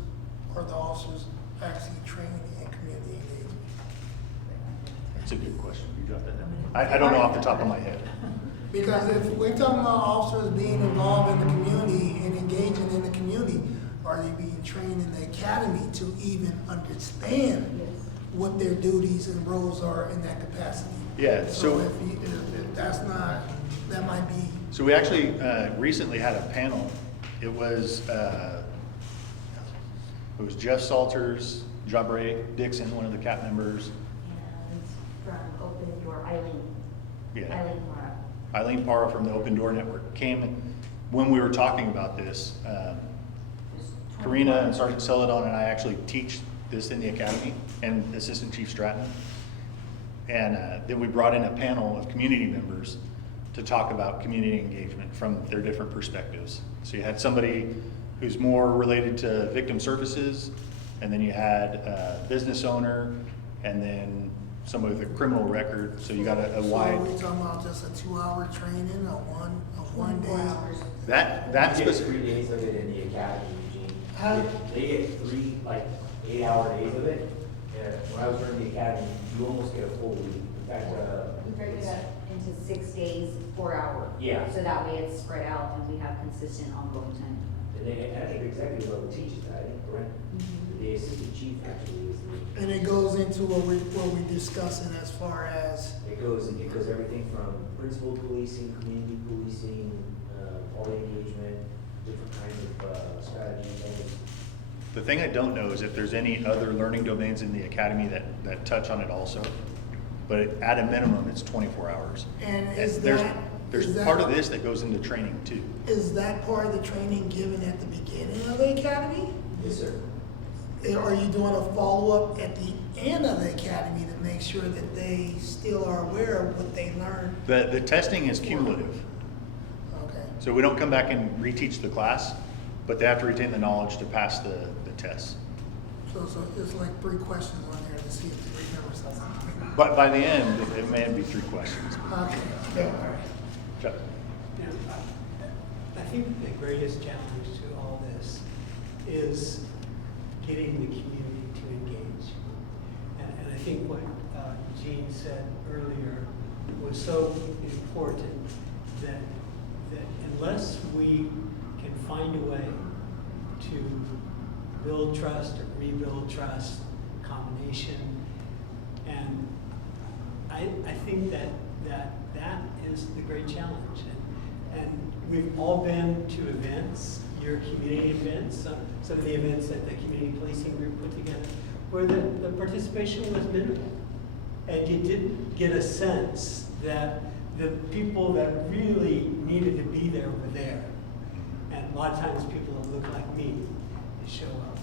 are the officers actually training in community engagement? That's a good question. You got that. I don't know off the top of my head. Because if we're talking about officers being involved in the community and engaging in the community, are they being trained in the academy to even understand what their duties and roles are in that capacity? Yeah, So if that's not, that might be. So we actually recently had a panel. It was Jeff Salters, Jabre Dixon, one of the CAP members. And from Open Door, Eileen. Yeah. Eileen Mara. Eileen Parra from the Open Door Network came when we were talking about this. Karina and Sergeant Celadon and I actually teach this in the academy, and Assistant Chief Stratton. And then we brought in a panel of community members to talk about community engagement from their different perspectives. So you had somebody who's more related to victim services, and then you had a business owner, and then somebody with a criminal record. So you got a wide. So are we talking about just a 2-hour training, a one day? That's You get 3 days of it in the academy, Eugene. They get 3 8-hour days of it. When I was running the academy, you almost get a full week. In fact, We break it up into 6 days, 4 hour. Yeah. So that way it's spread out and we have consistent ongoing time. and I think executive level teaches that, I think, correct? The assistant chief actually is the. And it goes into what we're discussing as far as. It goes everything from principal policing, community policing, all the engagement, different kinds of strategies. The thing I don't know is if there's any other learning domains in the academy that touch on it also. But at a minimum, it's 24 hours. And is there's that- there's is that- part of this that goes into training too. Is that part of the training given at the beginning of the academy? Yes, sir. Are you doing a follow-up at the end of the academy to make sure that they still are aware of what they learned? The testing is cumulative. Okay. So we don't come back and reteach the class, but they have to retain the knowledge to pass the test. So it's like 3 questions on there to see if they remember something. But by the end, it may be 3 questions. Okay, yeah, all right. Chuck? Yeah, I think the greatest challenge to all this is getting the community to engage. And I think what Gene said earlier was so important that unless we can find a way to build trust or rebuild trust, combination, and I think that is the great challenge. And we've all been to events, your community events, some of the events that the community policing group put together, where the participation was minimal. And you didn't get a sense that the people that really needed to be there were there. And a lot of times people that look like me, they show up.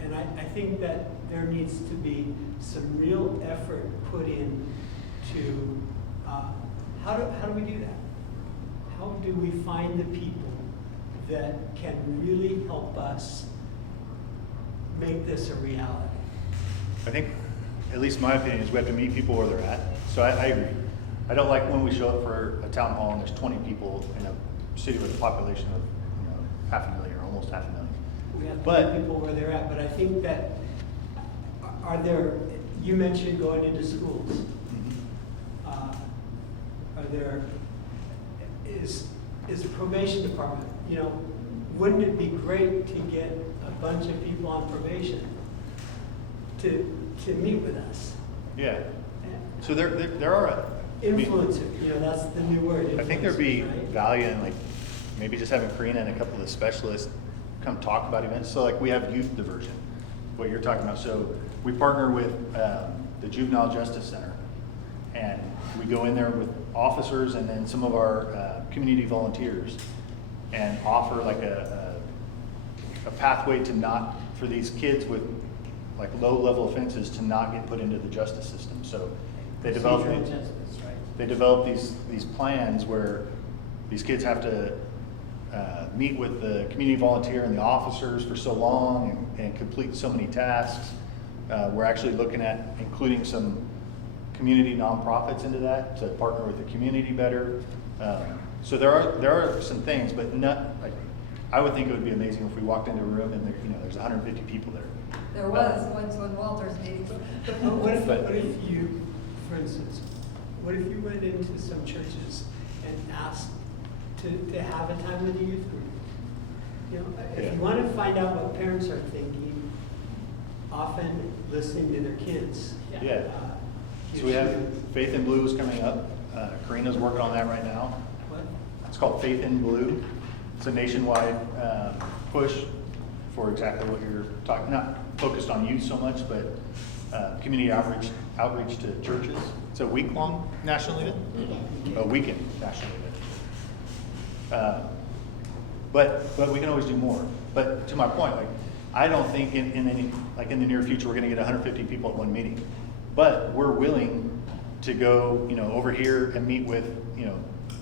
And I think that there needs to be some real effort put in to, how do we do that? How do we find the people that can really help us make this a reality? I think, at least my opinion, is we have to meet people where they're at. So I agree. I don't like when we show up for a town hall and there's 20 people in a city with a population of 500,000 or almost 500,000. We have to meet people where they're at, but I think that, are there, you mentioned going into schools. Are there, is the probation department, wouldn't it be great to get a bunch of people on probation to meet with us? Yeah. So there are Influencer, that's the new word. I think there'd be influencers, right? value in like maybe just having Karina and a couple of the specialists come talk about events. So like we have youth diversion, what you're talking about. So we partner with the Juvenile Justice Center, and we go in there with officers and then some of our community volunteers and offer like a pathway to not, for these kids with like low level offenses to not get put into the justice system. So they develop Procedural justice, right? They develop these plans where these kids have to meet with the community volunteer and the officers for so long and complete so many tasks. We're actually looking at including some community nonprofits into that to partner with the community better. So there are some things, but not like, I would think it would be amazing if we walked into a room and there's 150 people there. There was once when Walter's meeting. What if you, for instance, what if you went into some churches and asked to have a time with the youth group? If you want to find out what parents are thinking, often listening to their kids. Yeah. So we have Faith in Blue is coming up. Karina's working on that right now. What? It's called Faith in Blue. It's a nationwide push for exactly what you're talking, not focused on youth so much, but community outreach to churches. It's a week-long national event? A weekend national event. But we can always do more. But to my point, like, I don't think in the near future we're going to get 150 people at one meeting. But we're willing to go, over here and meet with,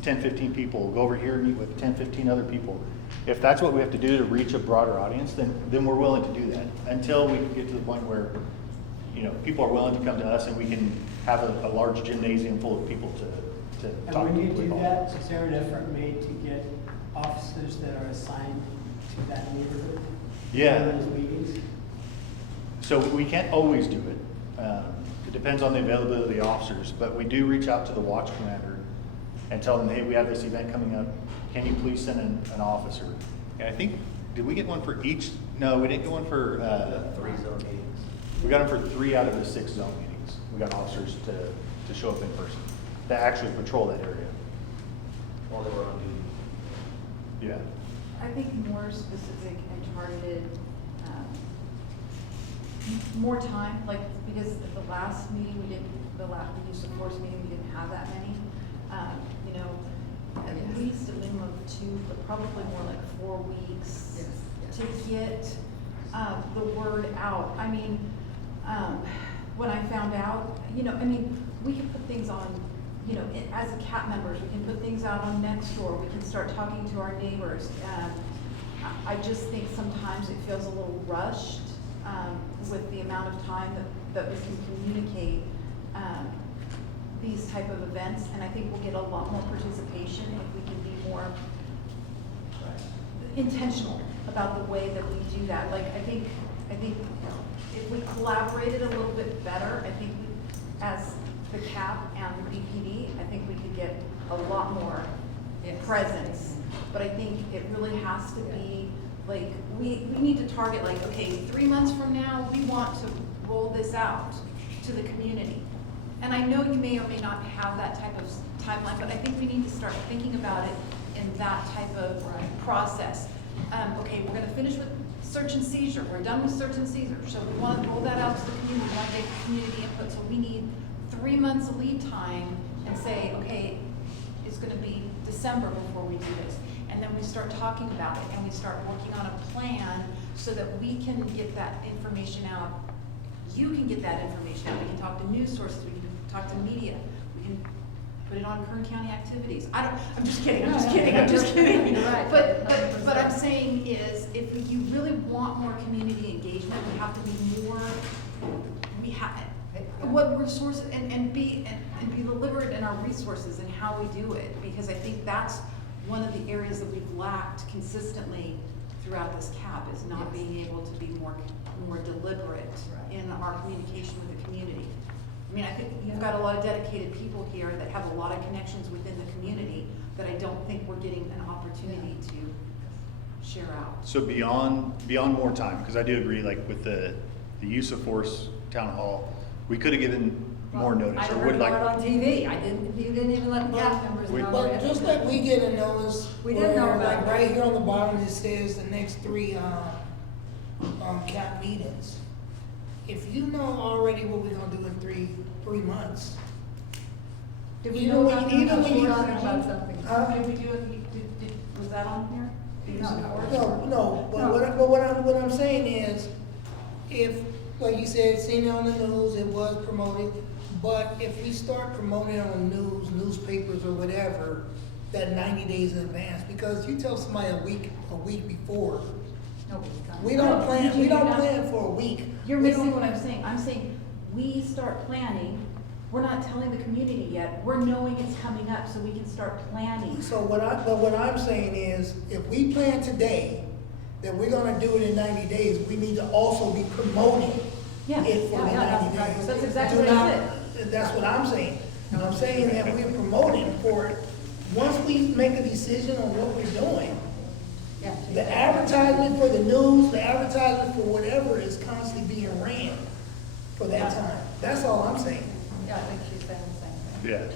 10, 15 people, go over here and meet with 10, 15 other people. If that's what we have to do to reach a broader audience, then we're willing to do that until we can get to the point where, people are willing to come to us and we can have a large gymnasium full of people to talk to. And when you do that, is there an effort made to get officers that are assigned to that neighborhood? Yeah. To those meetings? So we can't always do it. It depends on the availability of the officers, but we do reach out to the watch commander and tell them, hey, we have this event coming up. Can you please send an officer? And I think, did we get one for each? No, we didn't get one for 3 zone meetings. We got them for 3 out of the 6 zone meetings. We got officers to show up in person, that actually patrol that area. While they were on duty. Yeah. I think more specific and targeted, more time, like, because at the last meeting, the use of force meeting, we didn't have that many. At least a minimum of 2, but probably more like 4 weeks to get the word out. I mean, when I found out, we can put things on, as a CAP members, we can put things out on Nextdoor, we can start talking to our neighbors. I just think sometimes it feels a little rushed with the amount of time that we can communicate these type of events, and I think we'll get a lot more participation if we can be more intentional about the way that we do that. Like, I think if we collaborated a little bit better, I think as the CAP and the BPD, I think we could get a lot more presence. But I think it really has to be, like, we need to target, like, okay, 3 months from now, we want to roll this out to the community. And I know you may or may not have that type of timeline, but I think we need to start thinking about it in that type of process. Okay, we're gonna finish with search and seizure. We're done with search and seizure. So we want to roll that out to the community. We want to get community input. So we need months lead time and say, okay, it's gonna be December before we do this. And then we start talking about it and we start working on a plan so that we can get that information out. You can get that information out. We can talk to news sources, we can talk to media, we can put it on Kern County activities. I'm just kidding, I'm just kidding. You're right. But I'm saying is, if you really want more community engagement, we have to be more, what resources, and be deliberate in our resources and how we do it. Because I think that's one of the areas that we've lacked consistently throughout this CAP, is not being able to be more deliberate in our communication with the community. I mean, I think you've got a lot of dedicated people here that have a lot of connections within the community that I don't think we're getting an opportunity to share out. So beyond more time, because I do agree, like with the use of force town hall, we could have given more notice. I or heard would about like. it on TV. You didn't even let the staff members know. But just like we get a notice, We didn't know where, about like it. right here on the bottom, it says the next 3 CAP meetings. If you know already what we're gonna do in three months. Did we Even know when about you- even that? when you- Talking about something. Did we do it, was that on here? The use of force? No, but what I'm saying is, if, like you said, seen it on the news, it was promoted, but if we start promoting it on the news, newspapers or whatever, that 90 days in advance, because you tell somebody a week before, Nobody's coming. we don't plan for a week. You're We missing don't- what I'm saying. I'm saying, we start planning, we're not telling the community yet, we're knowing it's coming up, so we can start planning. So what I'm saying is, if we plan today, that we're gonna do it in 90 days, we need to also be promoting Yeah, it for the yeah, 90 that's- days. that's exactly Do what I not- That's what I'm saying. And I'm saying that we're promoting for it. Once we make a decision on what we're doing, the advertisement for the news, the advertisement for whatever is constantly being ran for that time. That's all I'm saying. Yeah, I think she's saying the same thing.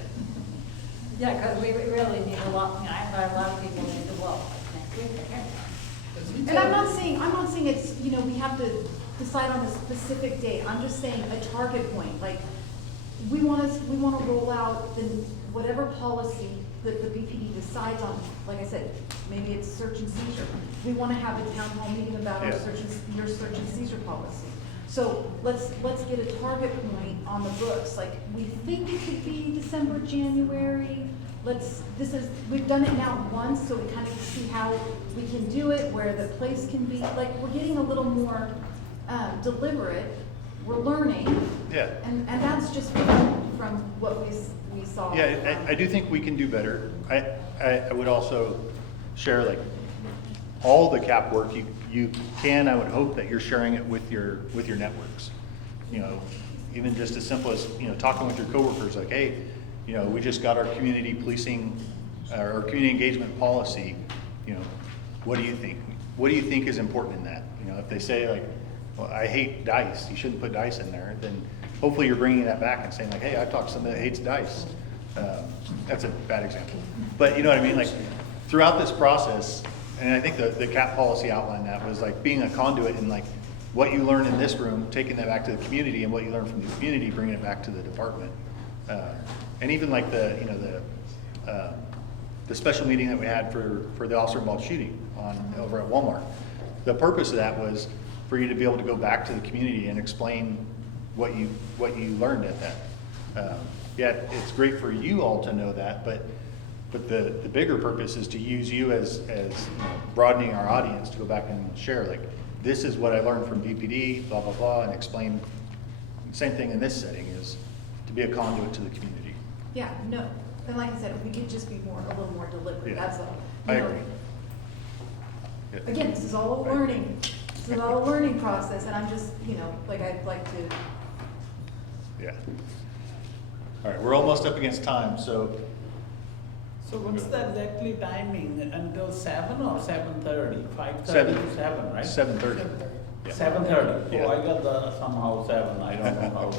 Yeah. Yeah, because we really need a lot, I know a lot of people need to, well, next week, I guess. And I'm not saying it's, we have to decide on a specific date. I'm just saying a target point, like, we wanna roll out the, whatever policy that the BPD decides on. Like I said, maybe it's search and seizure. We wanna have a town hall meeting about Yeah. your search and seizure policy. So let's get a target point on the books, like, we think it could be December, January. We've done it now once, so we kind of see how we can do it, where the place can be, like, we're getting a little more deliberate, we're learning. Yeah. And that's just from what we saw. Yeah, I do think we can do better. I would also share, like, all the CAP work you can. I would hope that you're sharing it with your networks. Even just as simple as, talking with your coworkers, like, hey, we just got our community policing, our community engagement policy. What do you think? What do you think is important in that? If they say, like, well, I hate dice, you shouldn't put dice in there, then hopefully you're bringing that back and saying, like, hey, I've talked to somebody that hates dice. That's a bad example. But you know what I mean? Like, throughout this process, and I think the CAP policy outlined that, was like being a conduit and like what you learn in this room, taking that back to the community, and what you learn from the community, bringing it back to the department. And even like the special meeting that we had for the officer involved shooting over at Walmart. The purpose of that was for you to be able to go back to the community and explain what you learned at that. Yeah, it's great for you all to know that, but the bigger purpose is to use you as broadening our audience to go back and share, like, this is what I learned from BPD, blah, blah, blah, and explain. Same thing in this setting, is to be a conduit to the community. Yeah, no, and like I said, we could just be a little more deliberate, Yeah. that's all. I agree. Yeah. Again, this is all a learning, process, and I'm just, like, I'd like to. Yeah. All right, we're almost up against time, so. So what's the exactly timing, until 7 or 7:30? 5:30 7. to 7, right? 7:30. Yeah. 7:30, Yeah. oh, I got the somehow 7, I don't know how the.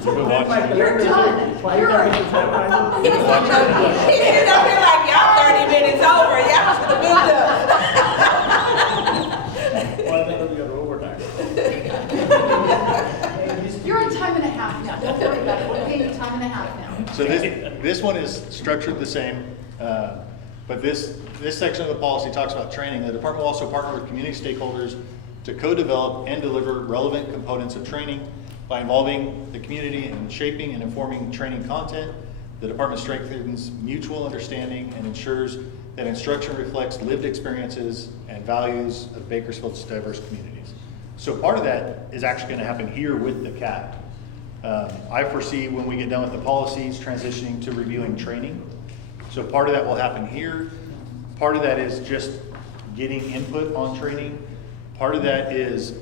So we'll watch it. You're done. 5:30 to 7, I don't. He ended up here like, y'all 30 minutes over, y'all should have been done. Well, that'll be your overtime. You're on time and a half now, don't worry about it, we'll pay you time So this one is structured the same, but this section of the policy talks about training. The department will also partner with community stakeholders to co-develop and deliver relevant components of training by involving the community in shaping and informing training content. The department strengthens mutual understanding and ensures that instruction reflects lived experiences and values of Bakersfield's diverse communities. So part of that is actually going to happen here with the CAP. I foresee when we get done with the policies, transitioning to reviewing training. So part of that will happen here. Part of that is just getting input on training. Part of that is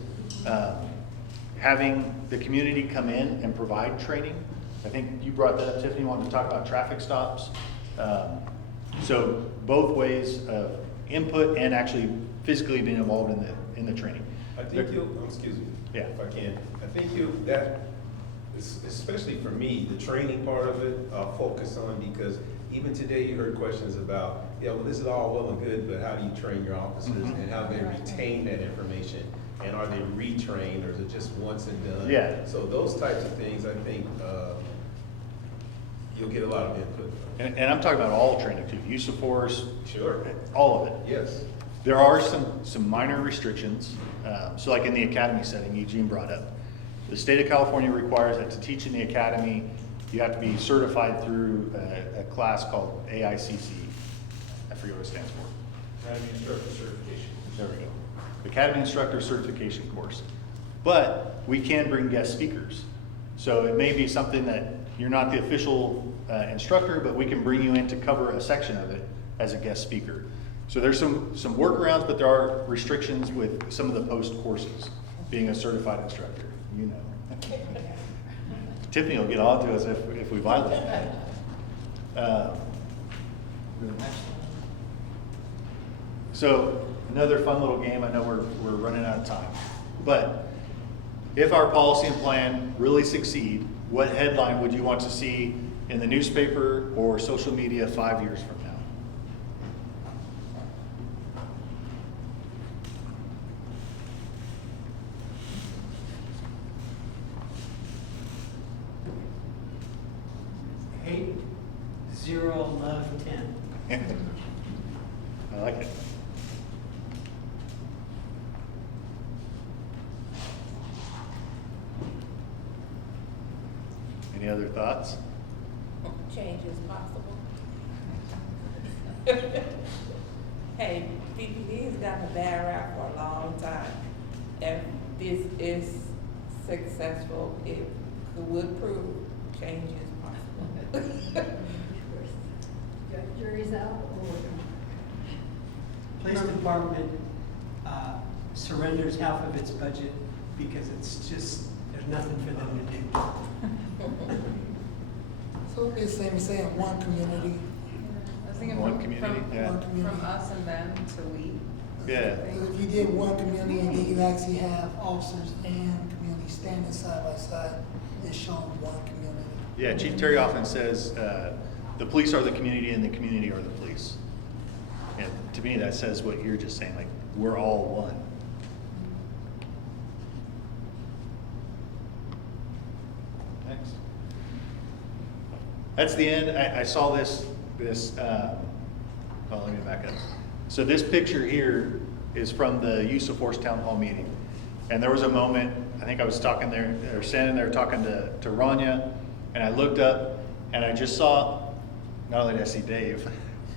having the community come in and provide training. I think you brought that up, Tiffany, wanted to talk about traffic stops. So both ways of input and actually physically being involved in the training. I think excuse me, yeah, if I can. I think that, especially for me, the training part of it, I'll focus on, because even today you heard questions about, yeah, well, this is all well and good, but how do you train your officers and how they retain that information? And are they retrained, or is it just once and done? Yeah. So those types of things, I think you'll get a lot of input. And I'm talking about all training too, use of force. Sure. All of it. Yes. There are some minor restrictions. So like in the academy setting, Eugene brought up, the state of California requires that to teach in the academy, you have to be certified through a class called AICC. I forget what it stands for. Academy Instructor Certification. There we go. Academy Instructor Certification course. But we can bring guest speakers. So it may be something that you're not the official instructor, but we can bring you in to cover a section of it as a guest speaker. So there's some workarounds, but there are restrictions with some of the post courses, being a certified instructor, you know. Tiffany will get on to us if we violate that. So another fun little game, I know we're running out of time, but if our policy and plan really succeed, what headline would you want to see in the newspaper or social media 5 years from now? Hate, 0, love, 10. I like it. Any other thoughts? Change is possible. Hey, BPD's gotten a bad rap for a long time. If this is successful, it would prove change is possible. Jury's out. Police department surrenders half of its budget because it's just, there's nothing for them to do. So it's saying one community. I was thinking One from, community, yeah. One community. from us and them to we. Yeah. Because if you did one community and then you actually have officers and community standing side by side, it's showing one community. Yeah, Chief Terry often says, the police are the community and the community are the police. And to me, that says what you're just saying, like, we're all one. Next. That's the end. I saw this, let me back up. So this picture here is from the use of force town hall meeting. And there was a moment, I think I was talking there, or standing there talking to Rania, and I looked up and I just saw, not only did I see Dave,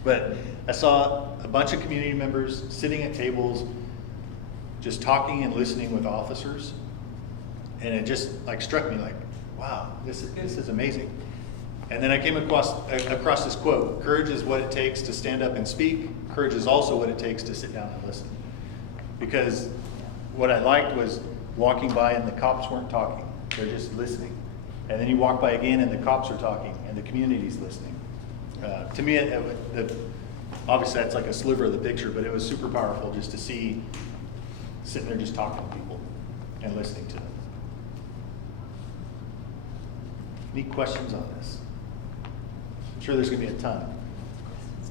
but I saw a bunch of community members sitting at tables, just talking and listening with officers. And it just like struck me like, wow, this is amazing. And then I came across this quote, courage is what it takes to stand up and speak. Courage is also what it takes to sit down and listen. Because what I liked was walking by and the cops weren't talking. They're just listening. And then you walk by again and the cops are talking and the community's listening. To me, obviously that's like a sliver of the picture, but it was super powerful just to see sitting there just talking to people and listening to them. Any questions on this? I'm sure there's going to be a ton.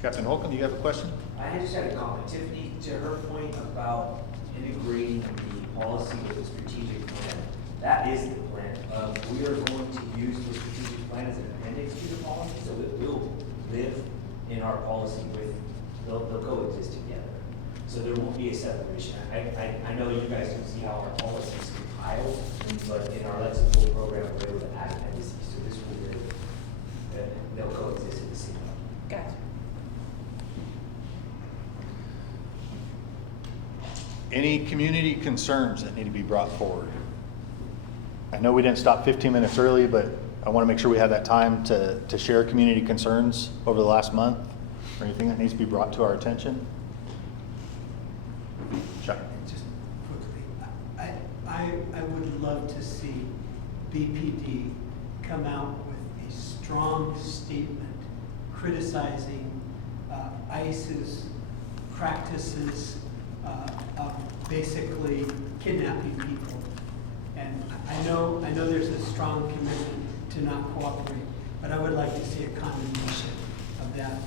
Captain Holcomb, do you have a question? I just had a comment. Tiffany, to her point about integrating the policy with the strategic plan, that is the plan. We are going to use the strategic plan as an appendix to the policy. policy with, they'll coexist together. So there won't be a separation. I know you guys can see how our policies compile, but in our lexical program, we're able to add appendices, so this will be, they'll coexist in the same level. Gotcha. Any community concerns that need to be brought forward? I know we didn't stop 15 minutes early, but I want to make sure we have that time to share community concerns over the last month, or anything that needs to be brought to our attention. Chuck. Just quickly, I would love to see BPD come out with a strong statement criticizing ICE's practices of basically kidnapping people. And I know there's a strong commitment to not cooperate, but I would like to see a condemnation of that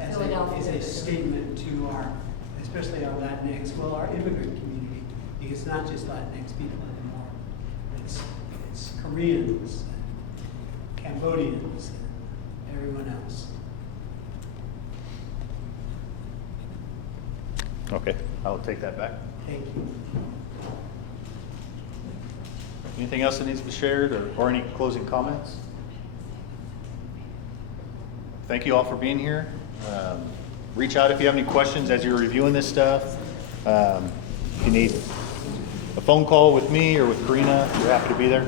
as a statement to our, especially our Latinx, well, our immigrant community, because it's not just Latinx people anymore. It's Koreans, and Cambodians, and everyone else. Okay, I'll take that back. Thank you. Anything else that needs to be shared, or any closing comments? Thank you all for being here. Reach out if you have any questions as you're reviewing this stuff. If you need a phone call with me or with Karina, we're happy to be there.